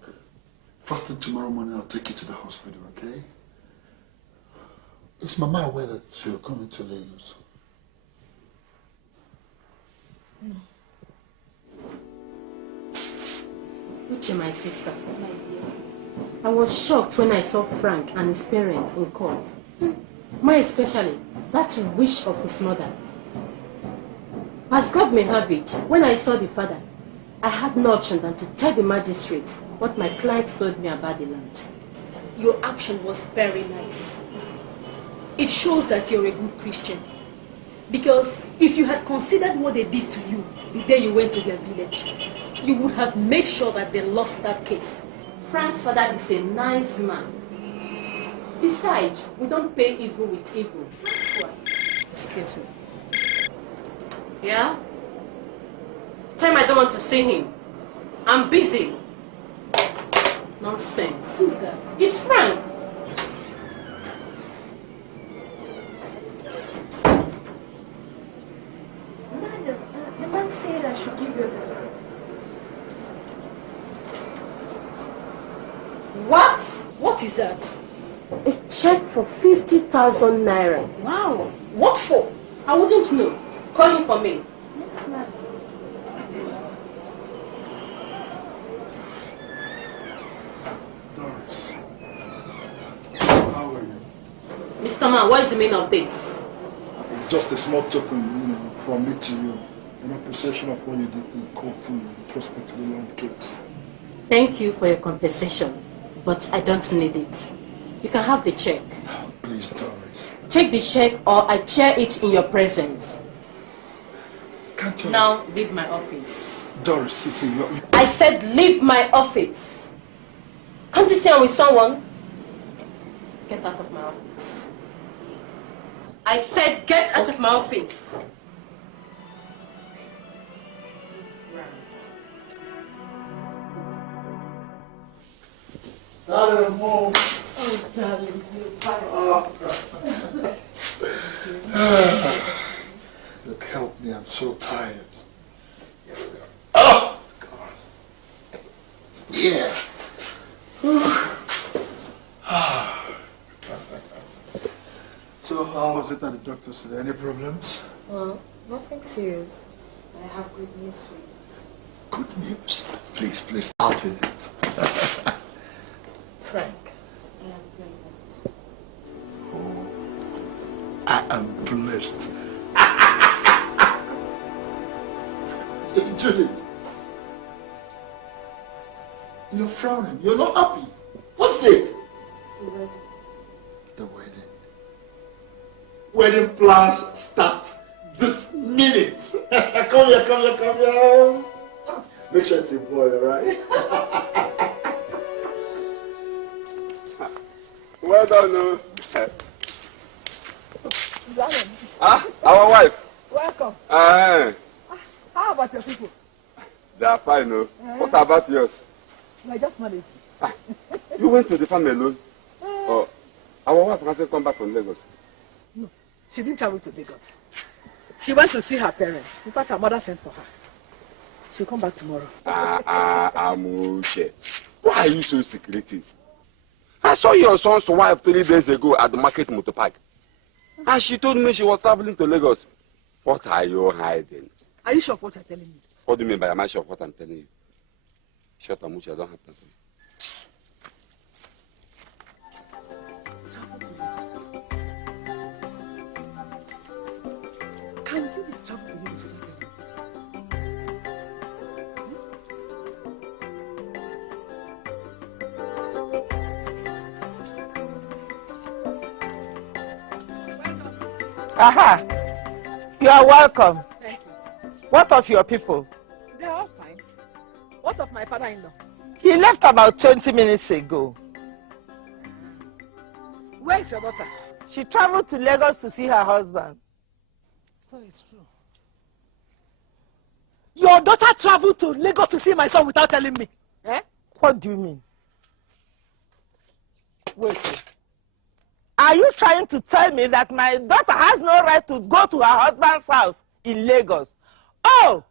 First thing tomorrow morning, I'll take you to the hospital, okay? Is Mama aware that you're coming to Lagos? No. Uche, my sister. My dear. I was shocked when I saw Frank and his parents in court. More especially, that wish of his mother. As God may have it, when I saw the father, I had no option than to tell the magistrate what my clients told me about the land. Your action was very nice. It shows that you're a good Christian. Because if you had considered what they did to you the day you went to their village, you would have made sure that they lost that case. Frank's father is a nice man. Besides, we don't pay evil with evil. That's why. Excuse me. Yeah? Tell him I don't want to see him. I'm busy. Nonsense. Who's that? It's Frank. Madam, the man said I should give you this. What? What is that? A check for 50,000 naira. Wow. What for? I wouldn't know. Call him for me. Yes, ma'am. Doris, how are you? Mr. Man, what is the meaning of this? It's just a small token, from me to you, in appreciation of what you did in court with respect to the land case. Thank you for your compensation, but I don't need it. You can have the check. Please, Doris. Take the check or I tear it in your presence. Can't you Now leave my office. Doris, see, I said leave my office. Can't you see I'm with someone? Get out of my office. I said get out of my office. Darling, I'm home. Oh, darling, you're fine. Look, help me, I'm so tired. Oh, God. Yeah. So how was it at the doctor's today? Any problems? Well, nothing serious. I have good news for you. Good news. Please, out with it. Frank, I am pregnant. Oh, I am blessed. Judith, you're frowning. You're not happy. What's it? The wedding. The wedding. Wedding plans start this minute. Come here. Make sure it's a boy, alright? Well done, no? Our wife. Welcome. How about your people? They are fine, no? What about yours? I just managed. You went to the farm alone? Oh, our wife hasn't come back from Lagos. No, she didn't travel to Lagos. She went to see her parents. In fact, her mother sent for her. She'll come back tomorrow. Amushe. Why are you so secretive? I saw your son's wife 3 days ago at the market motor park. And she told me she was traveling to Lagos. What are you hiding? Are you sure of what you're telling me? What do you mean by am I sure of what I'm telling you? Shut up, Amushe, I don't have time for you. Can you do this travel to Lagos? Aha! You are welcome. Thank you. What of your people? They're all fine. What of my father-in-law? He left about 20 minutes ago. Where is your daughter? She traveled to Lagos to see her husband. So it's true. Your daughter traveled to Lagos to see my son without telling me? Eh? What do you mean? Wait. Are you trying to tell me that my daughter has no right to go to her husband's house in Lagos? Oh,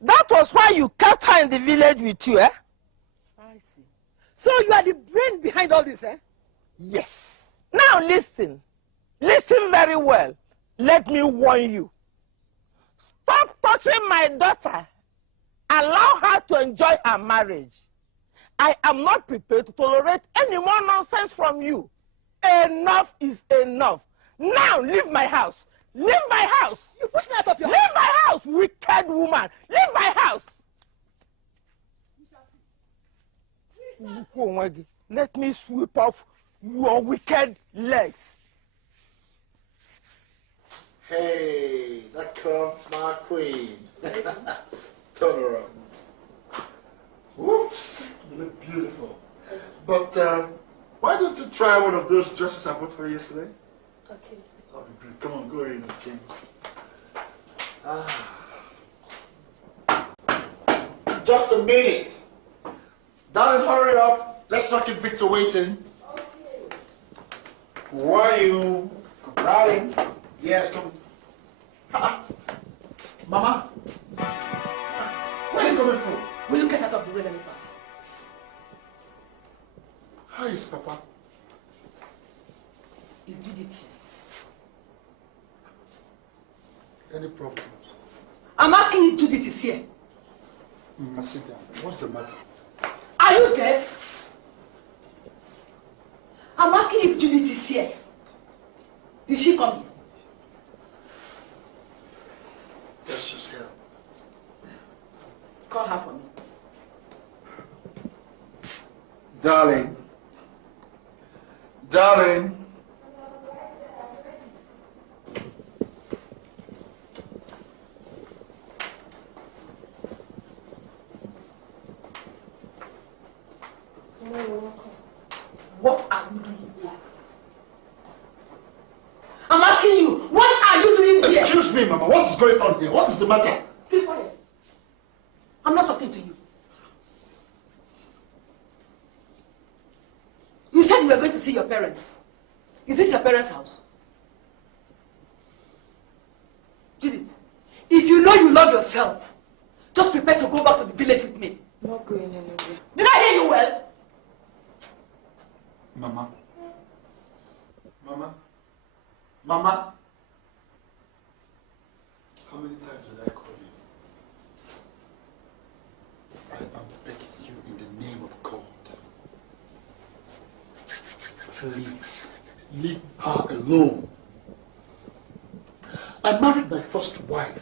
that was why you kept her in the village with you, eh? I see. So you are the brain behind all this, eh? Yes. Now listen. Listen very well. Let me warn you. Stop touching my daughter. Allow her to enjoy her marriage. I am not prepared to tolerate any more nonsense from you. Enough is enough. Now leave my house. Leave my house. You push me out of your house. Leave my house, wicked woman. Leave my house. Let me sweep off your wicked legs. Hey, that comes my queen. Turn around. Whoops, you look beautiful. But why don't you try one of those dresses I bought for you yesterday? Okay. Oh, great. Come on, go in and change. Just a minute. Darling, hurry up. Let's not keep Victor waiting. Okay. Who are you? Darling. Yes, come. Mama. Where are you coming from? Will you get out of the way, let me pass? How is Papa? Is Judith here? Any problem? I'm asking if Judith is here. Sit down. What's the matter? Are you deaf? I'm asking if Judith is here. Did she come here? Yes, she's here. Call her for me. Darling. Darling. What are you doing here? I'm asking you, what are you doing here? Excuse me, Mama. What is going on here? What is the matter? Keep quiet. I'm not talking to you. You said you were going to see your parents. Is this your parents' house? Judith, if you know you love yourself, just prepare to go back to the village with me. Not going anywhere. Did I hear you well? Mama. Mama. Mama. How many times did I call you? I am begging you in the name of God. Please, leave her alone. I married my first wife.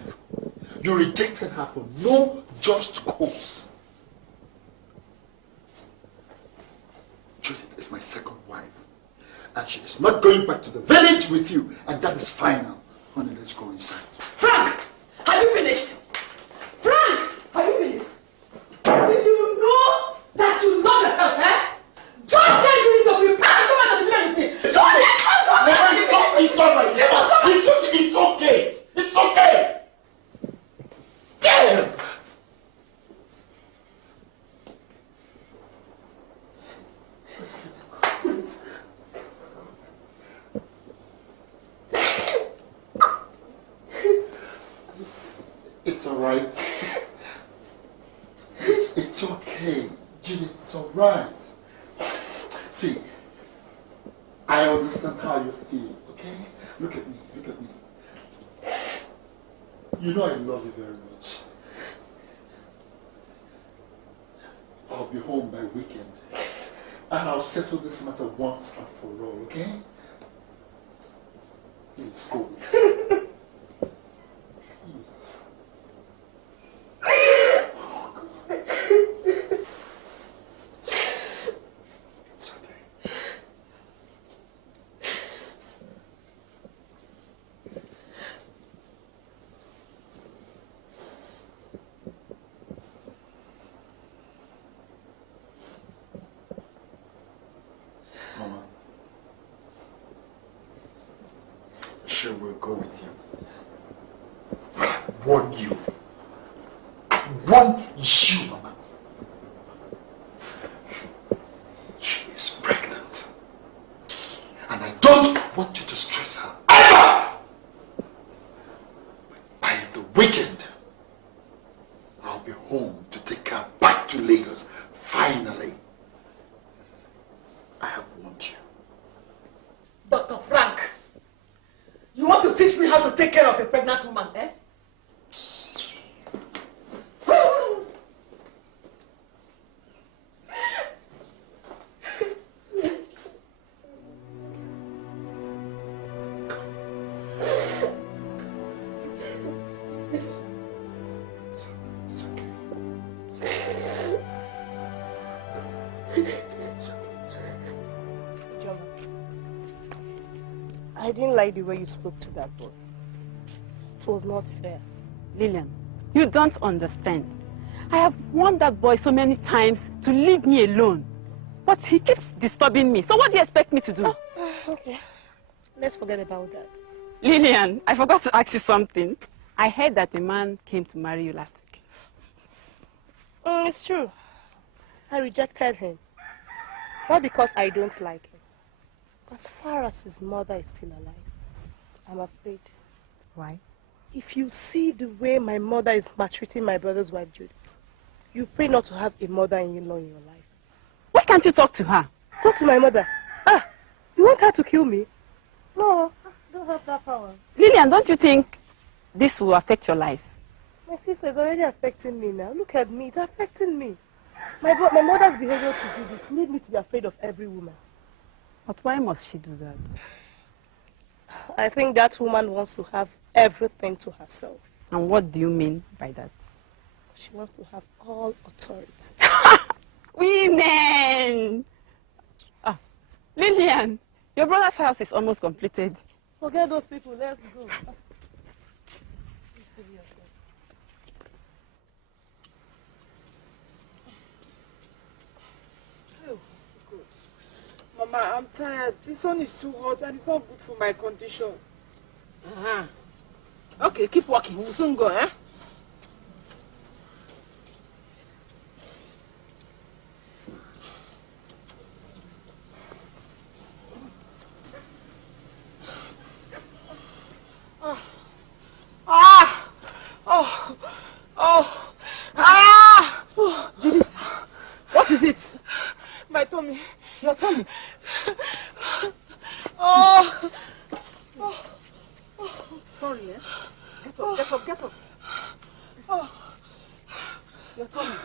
You rejected her for no just cause. Judith is my second wife. And she is not going back to the village with you. And that is final. Honey, let's go inside. Frank! Have you finished? Frank! Have you finished? Right. See, I understand how you feel, okay? Look at me, look at me. You know I love you very much. I'll be home by weekend. And I'll settle this matter once and for all, okay? Please go. Jesus. Will go with you. But I warn you. I warn you, Mama. She is pregnant. And I don't want you to stress her ever. But by the weekend, I'll be home to take her back to Lagos. Finally. I have warned you. Dr. Frank. You want to teach me how to take care of a pregnant woman, eh? I didn't like the way you spoke to that boy. It was not fair. Lillian, you don't understand. I have warned that boy so many times to leave me alone. But he keeps disturbing me. So what do you expect me to do? Oh, okay. Let's forget about that. Lillian, I forgot to ask you something. I heard that a man came to marry you last week. It's true. I rejected him. Not because I don't like him. As far as his mother is still alive, I'm afraid. Why? If you see the way my mother is maltreating my brother's wife, Judith, you pray not to have a mother-in-law in your life. Why can't you talk to her? Talk to my mother? Ah, you want her to kill me? No, I don't have that power. Lillian, don't you think this will affect your life? My sister is already affecting me now. Look at me, it's affecting me. My mother's behavior to Judith made me to be afraid of every woman. But why must she do that? I think that woman wants to have everything to herself. And what do you mean by that? She wants to have all authority. Women! Ah, Lillian, your brother's house is almost completed. Forget those people, let's go. Mama, I'm tired. This one is too hot and it's not good for my condition. Okay, keep walking. We'll soon go, eh? Judith, what is it? My tummy. Your tummy? Sorry, eh? Get up, get up, get up. Your tummy.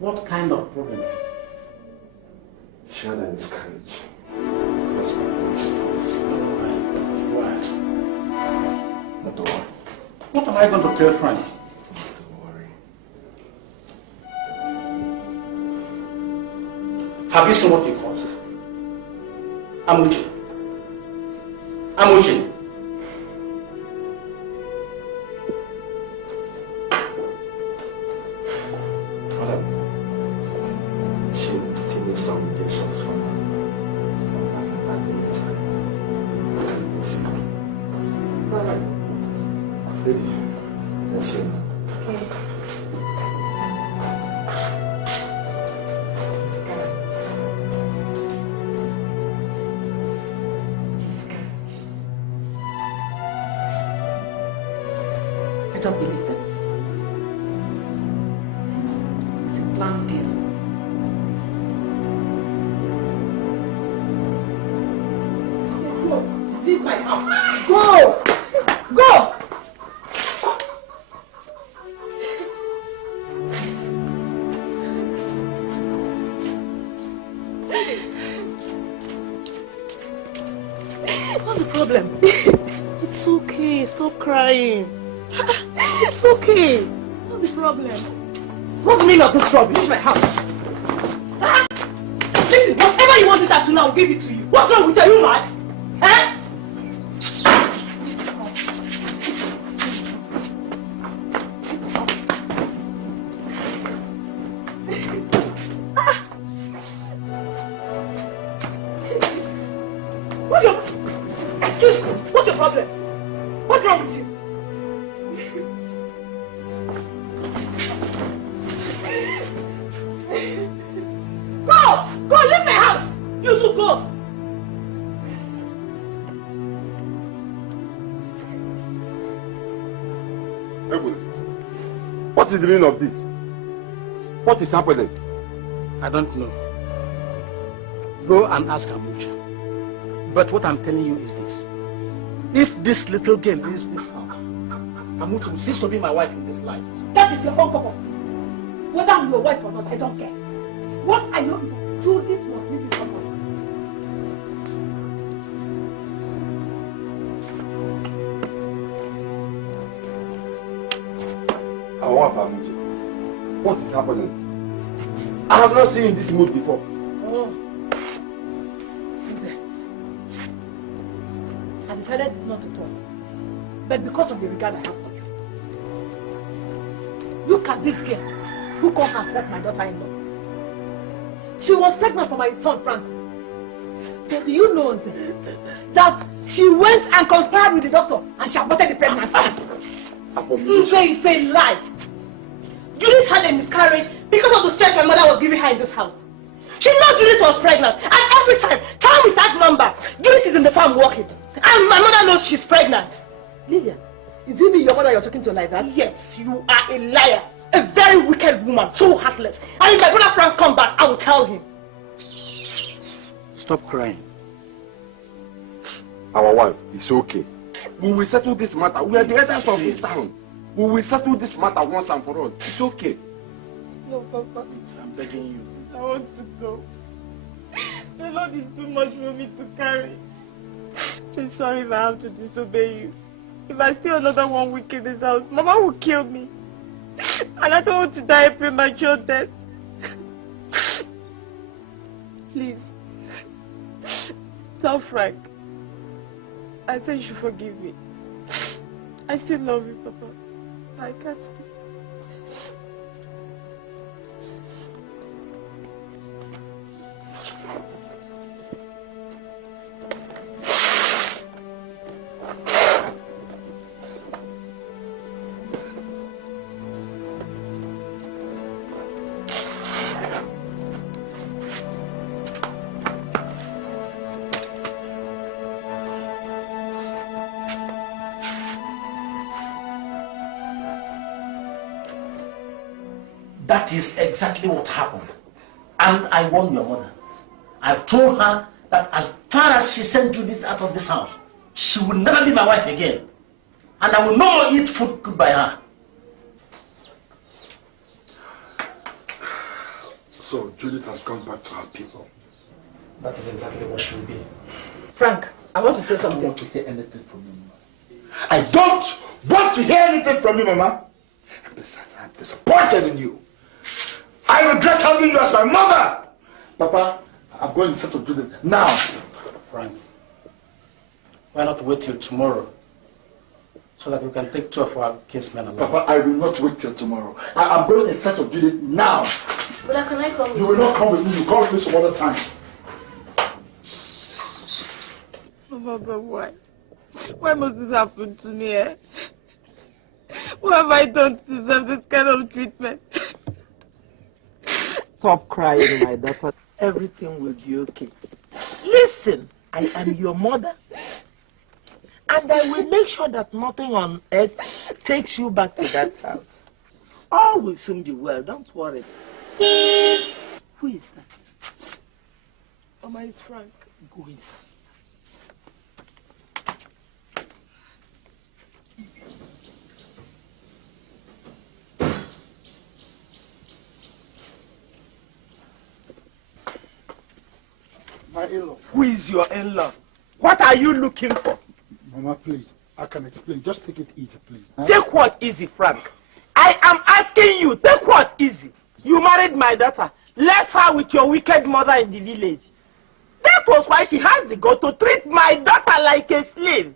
What kind of problem? She had a miscarriage. Why? Not to worry. What am I going to tell Frank? Don't worry. Have you seen what you caused? Amuche. Amuche. Madam, she still needs some patience from her. Lady, let's hear. Okay. I don't believe them. It's a planned deal. Go! Leave my house! Go! Go! What's the problem? It's okay. Stop crying. It's okay. What's the problem? What's the meaning of this rubbish? Leave my house. Ah! Listen, whatever you want this afternoon, I'll give it to you. What's wrong with you? Are you mad? Eh? What's your... Excuse me. What's your problem? What's wrong with you? Go! Go! Leave my house! You should go! What is the meaning of this? What is happening? I don't know. Go and ask Amucha. But what I'm telling you is this. If this little girl leaves this house, Amucha will cease to be my wife in this life. That is your own cup of tea. Whether I'm your wife or not, I don't care. What I know is that Judith must leave this company. Our wife, Amuche. What is happening? I have not seen you in this mood before. Oh. I decided not to talk. But because of the regard I have for you. Look at this girl who calls herself my daughter-in-law. She was pregnant for my son, Frank. So do you know that she went and conspired with the doctor and she aborted the pregnancy? It's a lie. Judith had a miscarriage because of the stress my mother was giving her in this house. She knows Judith was pregnant, and every time with that number, Judith is in the farm working, and my mother knows she's pregnant. Lillian, is it me your mother you're talking to like that? Yes, you are a liar, a very wicked woman, so heartless. And if my brother Frank comes back, I will tell him. Stop crying. Our wife is okay. We will settle this matter. We are the elders of this town. We will settle this matter once and for all. It's okay. No, Papa. I'm begging you. I want to go. The Lord is too much for me to carry. Please, sorry if I have to disobey you. If I stay another 1 week in this house, Mama will kill me. And I don't want to die a premature death. Please. Tell Frank. I said you should forgive me. I still love you, Papa. I can't stay. That is exactly what happened. And I warned your mother. I've told her that as far as she sent Judith out of this house, she will never be my wife again. And I will no more eat food cooked by her. So Judith has gone back to her people. That is exactly what she will be. Frank, I want to say something. I don't want to hear anything from you, Mama. I don't want to hear anything from you, Mama. And besides, I'm disappointed in you. I regret having you as my mother. Papa, I'm going to settle Judith now. Frank, why not wait till tomorrow so that we can take 2 of our case men along? Papa, I will not wait till tomorrow. I'm going in search of Judith now. But can I come with you? You will not come with me. You come with me some other time. Papa, why? Why must this happen to me, eh? What have I done to deserve this kind of treatment? Stop crying, my daughter. Everything will be okay. Listen, I am your mother. And I will make sure that nothing on earth takes you back to that house. All will soon be well, don't worry. Who is that? Mama, it's Frank. Go inside. My in-law. Who is your in-law? What are you looking for? Mama, please. I can explain. Just take it easy, please. Huh? Take what easy, Frank? I am asking you, take what easy? You married my daughter. Left her with your wicked mother in the village. That was why she has the gall to treat my daughter like a slave.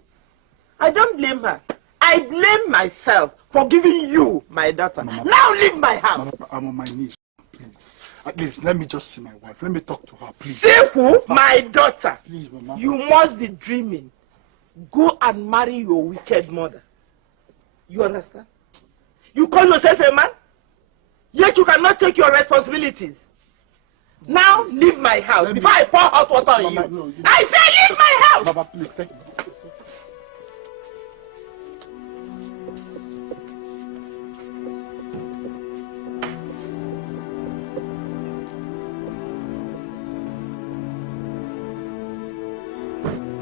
I don't blame her. I blame myself for giving you my daughter. Mama, now leave my house. Mama, I'm on my knees, please. At least let me just see my wife. Let me talk to her, please. See who? My daughter. Please, Mama. You must be dreaming. Go and marry your wicked mother. You understand? You call yourself a man, yet you cannot take your responsibilities. Now leave my house before I pour hot water on you. No, I say leave my house! Mama, please, take me.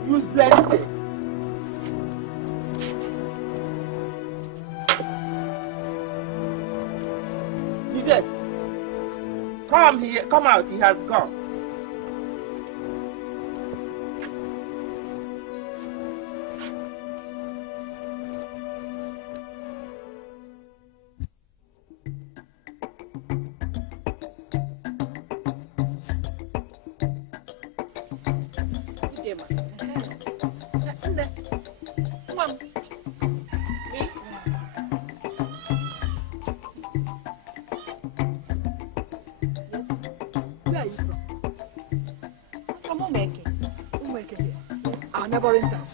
Useless thing. Judith, come here, come out, he has gone. Neighboring town.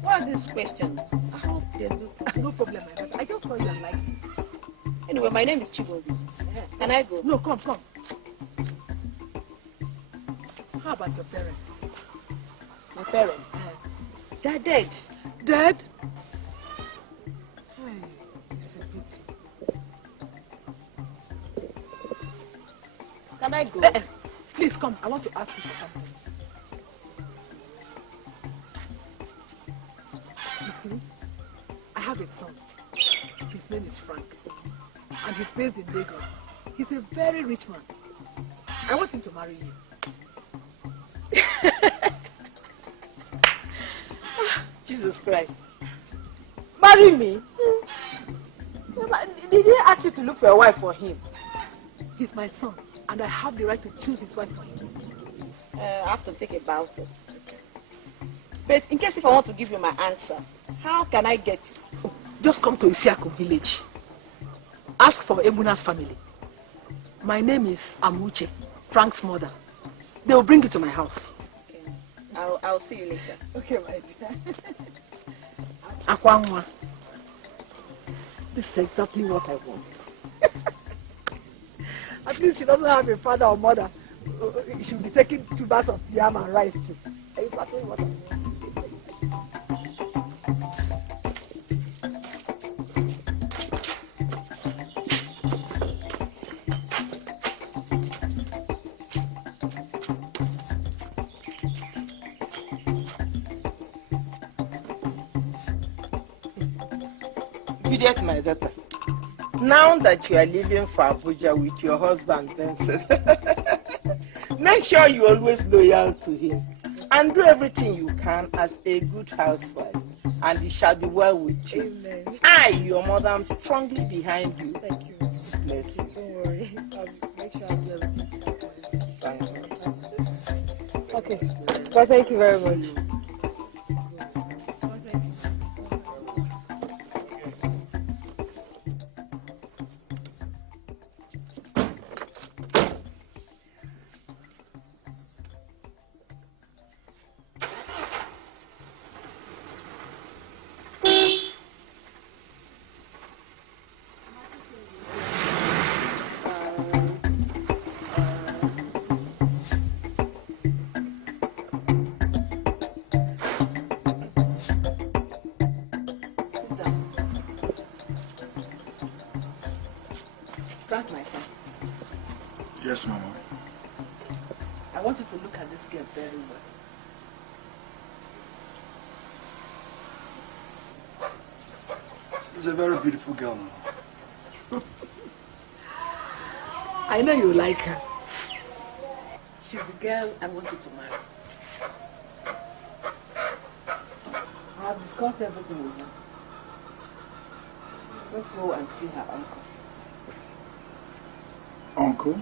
What are these questions? I hope there's no problem like that. I just saw you and liked you. Anyway, my name is Chigobi. Can I go? No, come. How about your parents? My parents? They're dead. Dead? Hey, it's a pity. Can I go? Please come. I want to ask you for something. You see, I have a son. His name is Frank. And he's based in Lagos. He's a very rich man. I want him to marry you. Jesus Christ. Marry me? Did he ask you to look for a wife for him? He's my son. And I have the right to choose his wife for him. I have to think about it. But in case if I want to give you my answer, how can I get you? Just come to Isiako village. Ask for Ebuna's family. My name is Amuche, Frank's mother. They will bring you to my house. Okay. I'll see you later. Okay, my dear. Akwangwa. This is exactly what I want. At least she doesn't have a father or mother. She'll be taking 2 bags of yam and rice too. Exactly what I want. Juliet, my daughter. Now that you are living for Abuja with your husband, Vincent, make sure you are always loyal to him and do everything you can as a good housewife, and it shall be well with you. Amen. I, your mother, am strongly behind you. Thank you. Bless you. Don't worry. Okay. Well, thank you very much. Frank, my son, Yes, Mama. I want you to look at this girl very well. She's a very beautiful girl, Mama. I know you like her. She's the girl I want you to marry. I have discussed everything with her. Let's go and see her uncle. Uncle?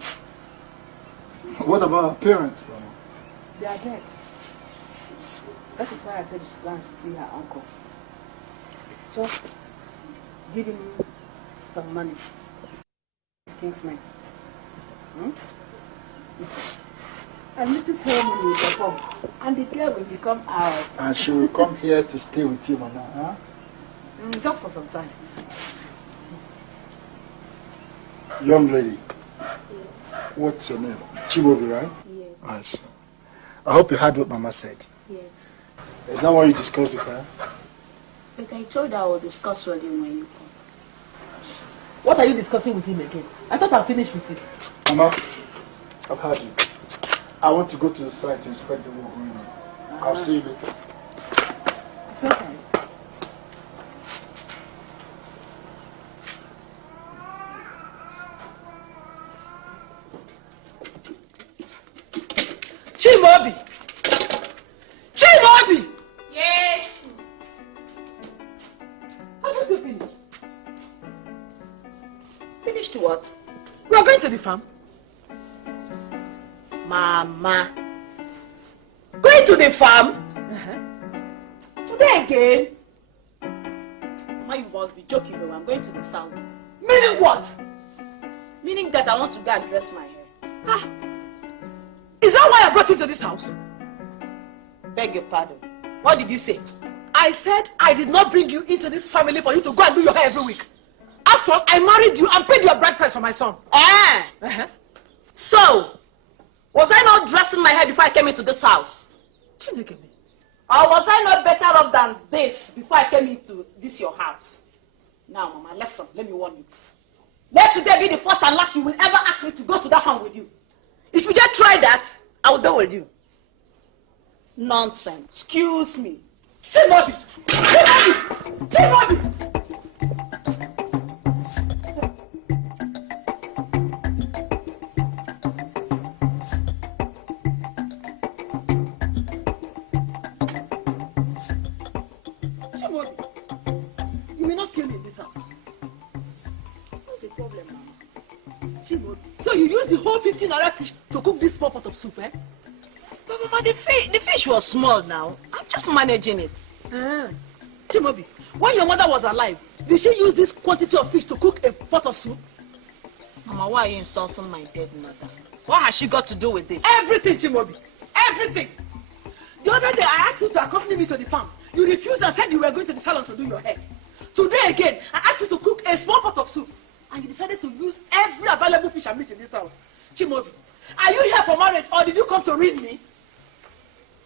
What about her parents, Mama? They are dead. That is why I said you should go and see her uncle. Just give him some money. Kingsman. And little ceremony will perform. And the girl will become ours. And she will come here to stay with you, Mama, huh? Just for some time. Young lady. What's your name? Chibobi, right? Yes. I see. I hope you heard what Mama said. Yes. Is that what you discussed with her? But I told her I will discuss with you when you come. What are you discussing with him again? I thought I finished with it. Mama, I've heard you. I want to go to the site to inspect the work going on. I'll see you later. It's okay. Chimobi! Chimobi! Yes. Haven't you finished? Finished what? We are going to the farm. Mama. Going to the farm? Today again? Mama, you must be joking though. I'm going to the sound. Meaning what? Meaning that I want to go and dress my hair. Ah. Is that why I brought you to this house? Beg your pardon. What did you say? I said I did not bring you into this family for you to go and do your hair every week. After all, I married you and paid your bride price for my son. So, was I not dressing my hair before I came into this house? Or was I not better off than this before I came into this your house? Now, Mama, listen, let me warn you. Let today be the first and last you will ever ask me to go to that farm with you. If you just try that, I will go with you. Nonsense. Excuse me. Chimobi! Chimobi! Chimobi! Chimobi! You may not kill me in this house. What's the problem, Mama? Chimobi, so you use the whole 15 naira fish to cook this small pot of soup, eh? But Mama, the fish was small now. I'm just managing it. Chimobi, when your mother was alive, did she use this quantity of fish to cook a pot of soup? Mama, why are you insulting my dead mother? What has she got to do with this? Everything, Chimobi. Everything. The other day, I asked you to accompany me to the farm. You refused and said you were going to the salon to do your hair. Today again, I asked you to cook a small pot of soup. And you decided to use every available fish and meat in this house. Chimobi, are you here for marriage or did you come to read me?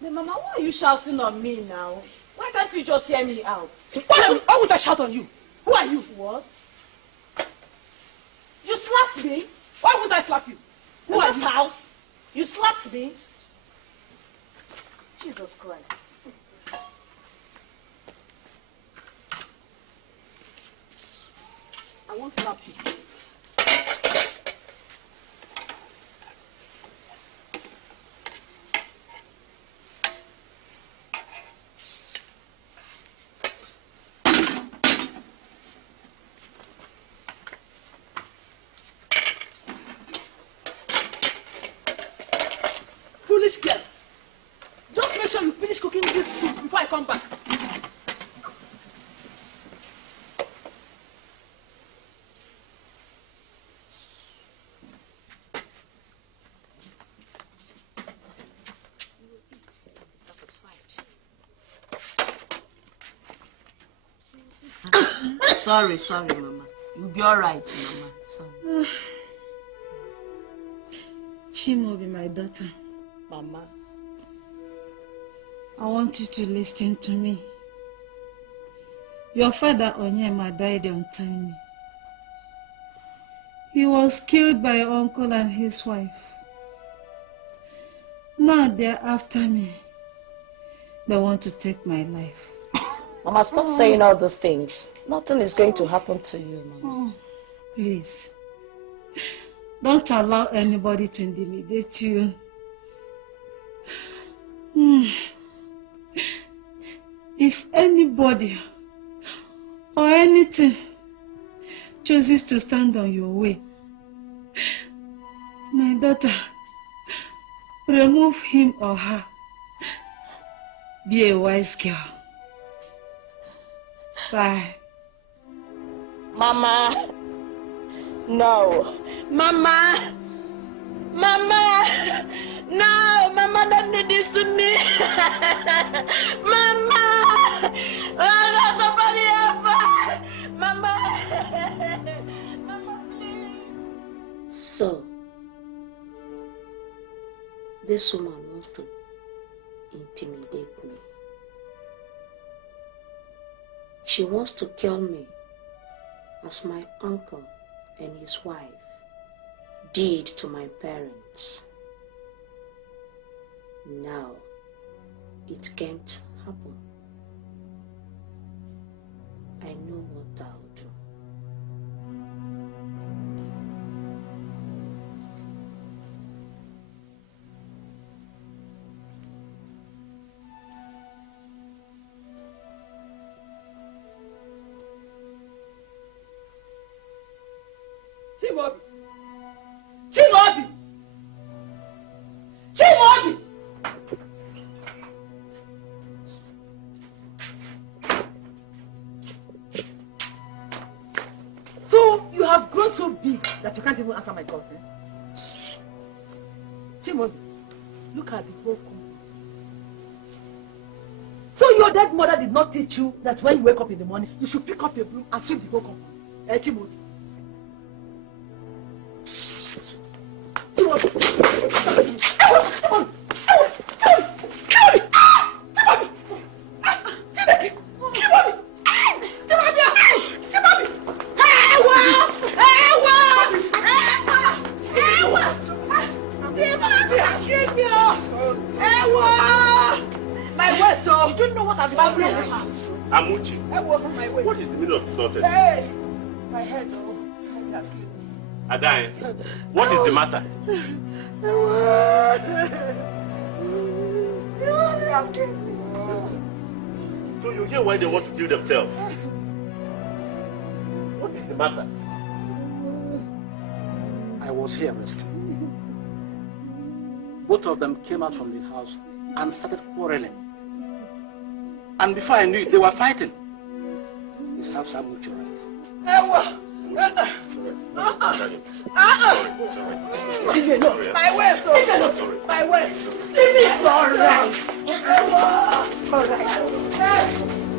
But Mama, why are you shouting on me now? Why can't you just hear me out? Why would I shout on you? Who are you? What? You slapped me? Why would I slap you? Who in this house? You slapped me? Jesus Christ. I won't slap you. Foolish girl. come back. Sorry, Mama. You'll be all right, Mama. Sorry. Chimobi, my daughter. Mama. I want you to listen to me. Your father, Onyema, died untimely. He was killed by your uncle and his wife. Now they're after me. They want to take my life. Mama, stop saying all those things. Nothing is going to happen to you, Mama. Oh, please. Don't allow anybody to intimidate you. If anybody or anything chooses to stand on your way, my daughter, remove him or her. Be a wise girl. Bye. Mama. No. Mama. Mama. No. Mama, don't do this to me. Mama. Oh, somebody help. Mama. Mama, please. So, this woman wants to intimidate me. She wants to kill me as my uncle and his wife did to my parents. Now, it can't happen. I know what I'll do. Chimobi! Chimobi! Chimobi! So you have grown so big that you can't even answer my calls, eh? Chimobi, look at the whole company. So your dead mother did not teach you that when you wake up in the morning, you should pick up your broom and sweep the whole company. Eh, Chimobi? Amuchi, what is the meaning of this nonsense? Hey, my head, oh, has killed me. Adai, what is the matter? So you hear why they want to kill themselves? What is the matter? I was here resting. Both of them came out from the house and started quarreling. And before I knew it, they were fighting. It serves Amuchi right. Leave me alone. My waist, oh. My waist. Leave me. It's all right. It's all right.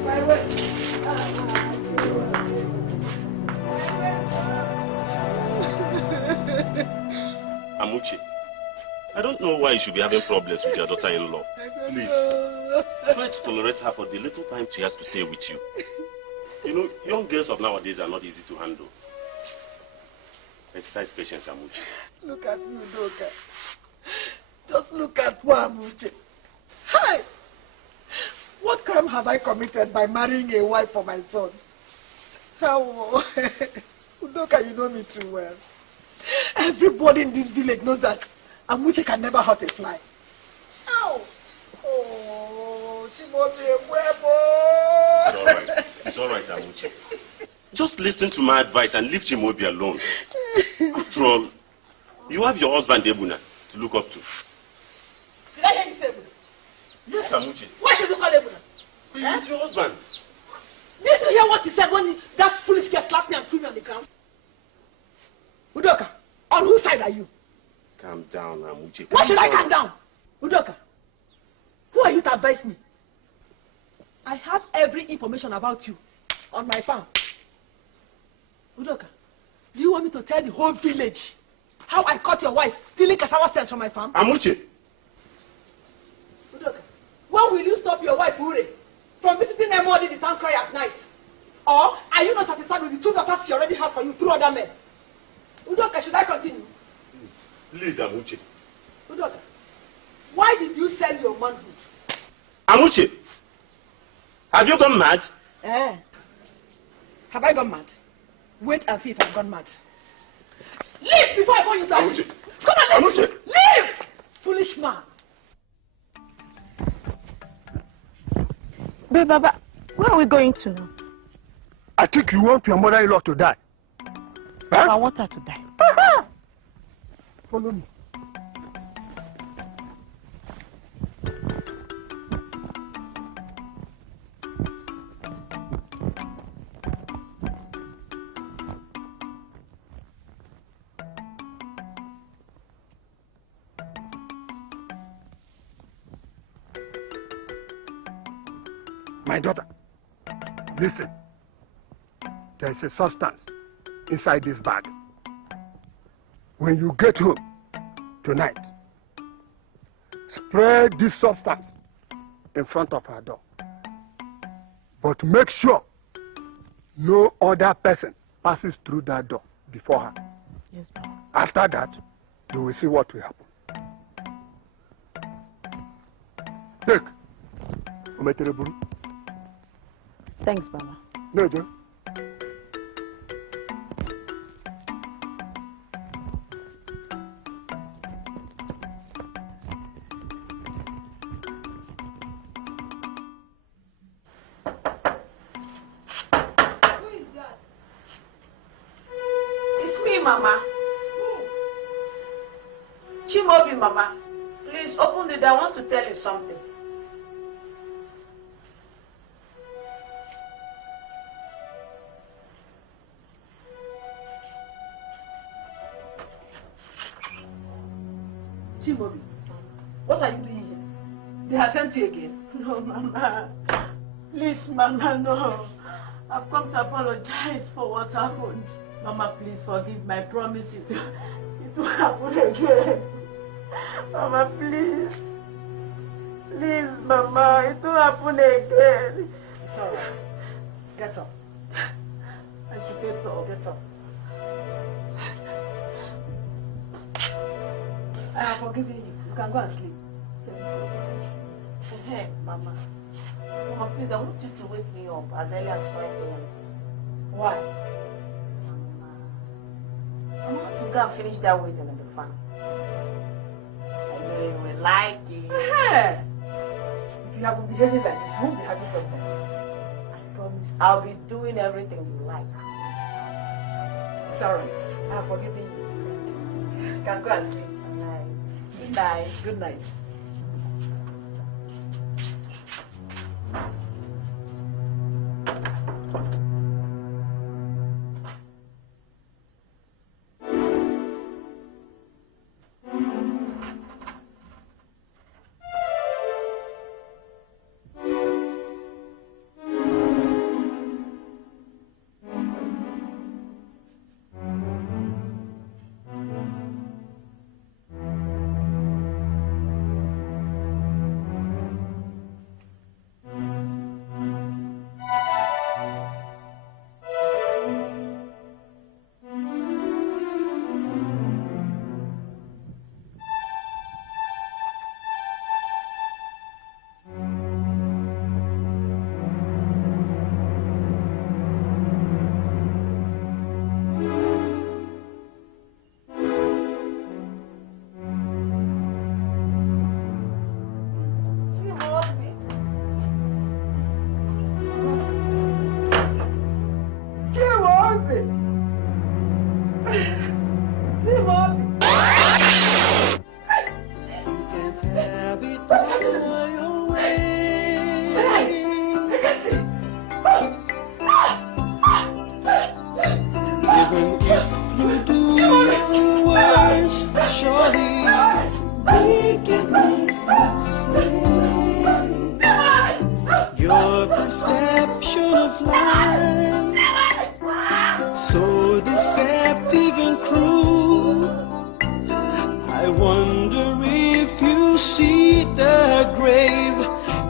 My waist. Amuchi, I don't know why you should be having problems with your daughter-in-law. Please, try to tolerate her for the little time she has to stay with you. You know, young girls of nowadays are not easy to handle. Exercise patience, Amuchi. Look at you, Doka. Just look at poor Amuchi. Hi! What crime have I committed by marrying a wife for my son? How? Doka, you know me too well. Everybody in this village knows that Amuchi can never hurt a fly. Ow! Oh, Chimobi, It's all right, Amuchi. Just listen to my advice and leave Chimobi alone. After all, you have your husband, Ebuna, to look up to. Did I hear you say Ebuna? Yes, Amuchi. Why should you call Ebuna? He's your husband. Did you hear what he said when that foolish girl slapped me and threw me on the ground? Udoka, on whose side are you? Calm down, Amuche. Why should I calm down? Udoka, who are you to advise me? I have every information about you on my farm. Udoka, do you want me to tell the whole village how I caught your wife stealing cassava stems from my farm? Amuche. Udoka, when will you stop your wife, Ure, from visiting Emma in the town cry at night? Or are you not satisfied with the 2 daughters she already has for you through other men? Udoka, should I continue? Please, Amuche. Udoka, why did you sell your manhood? Amuche, have you gone mad? Have I gone mad? Wait and see if I've gone mad. Leave before I burn you down. Come on, leave! Amuche! Leave! Foolish man. Babe, Baba, where are we going to now? I think you want your mother-in-law to die. Huh? I want her to die. Follow me. My daughter, listen. There is a substance inside this bag. When you get home tonight, spread this substance in front of her door. But make sure no other person passes through that door before her. Yes, ma'am. After that, you will see what will happen. Take. Umetereburu. Thanks, Baba. No, Joe. It's me, Mama. Chimobi, Mama. Please open the door. I want to tell you something. Chimobi, what are you doing here? They have sent you again. No, Mama. Please, Mama, no. I've come to apologize for what happened. Mama, please forgive my promise. It won't happen again. Mama, please. Please, Mama, it won't happen again. It's all right. Get up. Get up. Get up. I have forgiven you. You can go and sleep. Hey, Mama. Mama, please, I want you to wake me up as early as 5 a.m. Why? I want to go and finish that wedding in the farm. I know you will like it. Hey! If you have been behaving like this, you won't be having problem. I promise I'll be doing everything you like. It's alright. I have forgiven you. You can go and sleep. Good night. Good night. of life, so deceptive and cruel. I wonder if you see the grave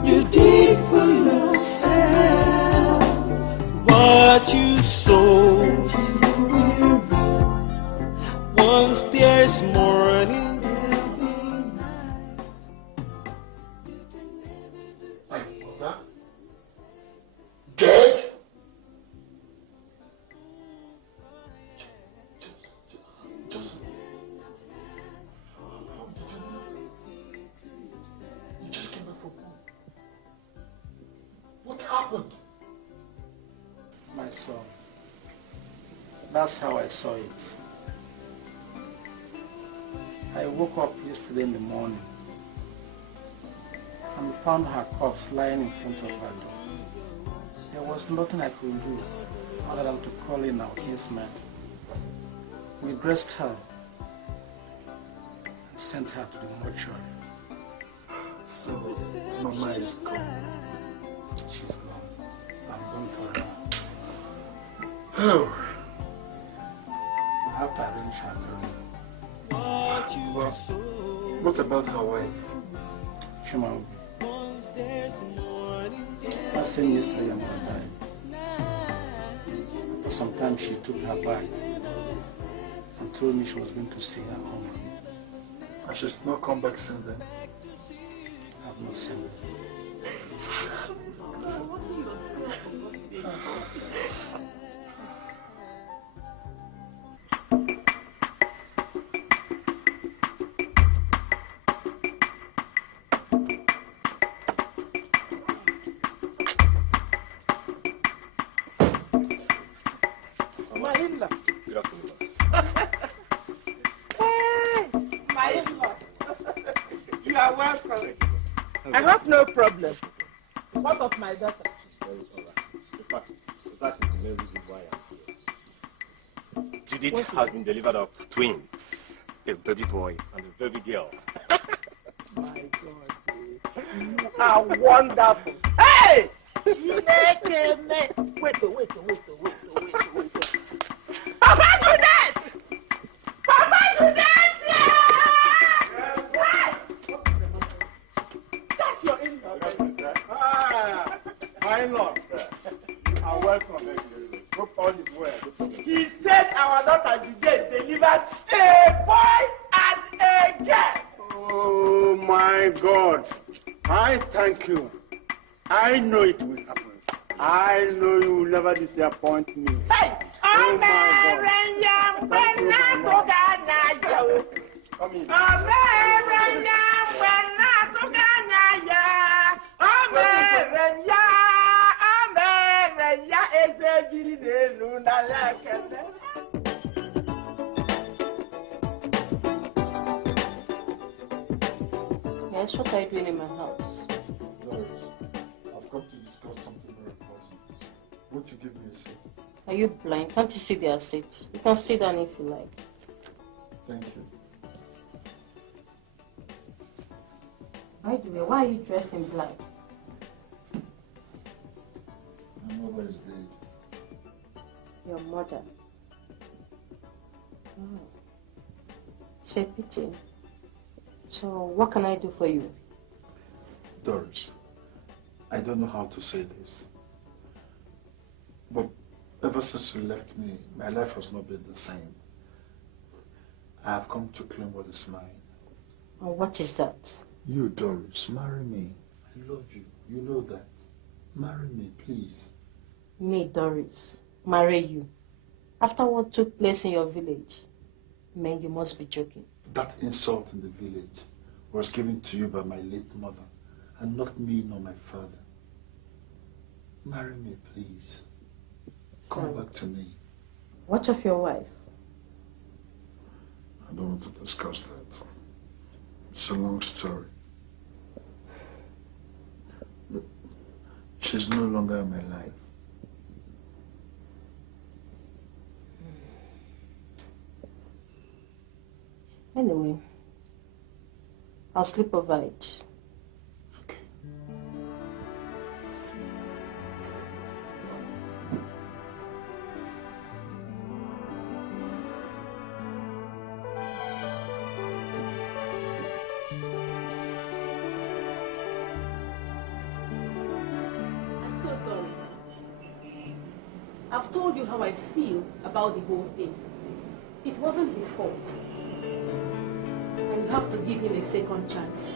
you dig for yourself. What you sow, once there's morning, there'll be night. My mother? Dead? Joseph. You just came back from home. What happened? My son, that's how I saw it. I woke up yesterday in the morning and found her corpse lying in front of her door. There was nothing I could do other than to call in our kinsman. We dressed her and sent her to the mortuary. So, Mama is gone. She's gone. I'm going for her. Oh. I have to arrange her burial. Well, what about her wife? Shema, last thing yesterday, I'm going to die. Sometimes she took her bag and told me she was going to see her home. And she's not come back since then? I've not seen her. My in-law. Hey, my in-law. You are welcome. I hope no problem. What of my daughter? Very all right. In fact, that is the main reason why I'm here. Judith has been delivered of twins, a baby boy and a baby girl. My God, you are wonderful. Hey! Wait. Papa, do that! Papa, do that! That's your in-law. My in-law, you are welcome. Hope all is well. He said our daughter today delivered a boy and a girl. Oh my God. I thank you. I know it will happen. I know you will never disappoint me. Hey! Oh my God. Come in. Yes, what are you doing in my house? Doris, I've come to discuss something very important. Won't you give me a seat? Are you blind? Can't you see their seat? You can sit down if you like. Thank you. By the way, why are you dressed in black? My mother is dead. Your mother? Oh. It's a pity. So, what can I do for you? Doris, I don't know how to say this, but ever since you left me, my life has not been the same. I have come to claim what is mine. And what is that? You, Doris, marry me. I love you. You know that. Marry me, please. Me, Doris, marry you. After what took place in your village, man, you must be joking. That insult in the village was given to you by my late mother, and not me nor my father. Marry me, please. Come back to me. What of your wife? I don't want to discuss that. It's a long story. But she's no longer in my life. Anyway, I'll sleep over it. I've told you how I feel about the whole thing. It wasn't his fault. And you have to give him a second chance.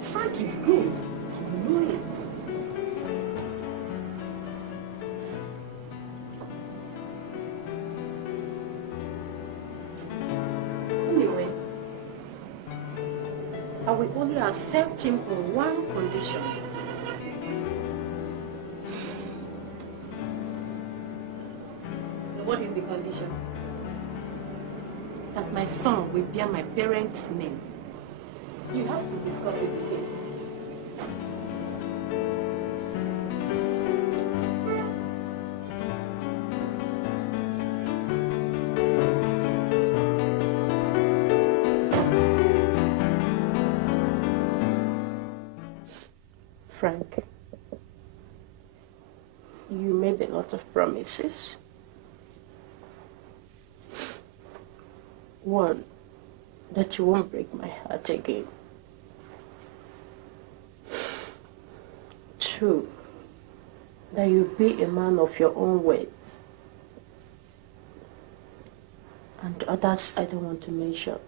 Frank is good. You know it. Anyway, I will only accept him on one condition. What is the condition? That my son will bear my parents' name. You have to discuss it with him. Frank, you made a lot of promises. One, that you won't break my heart again. Two, that you'll be a man of your own words. And others I don't want to mention.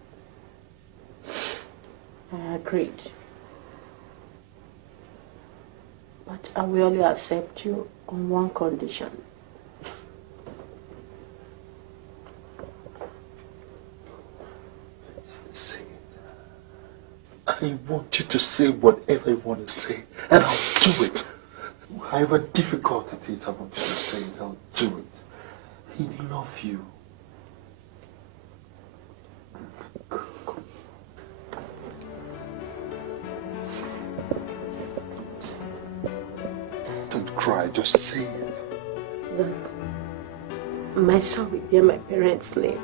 I agreed. But I will only accept you on one condition. Say it. I want you to say whatever you want to say, and I'll do it. However difficult it is, I want you to say it, I'll do it. He loves you. Don't cry, just say it. Look, my son will bear my parents' name.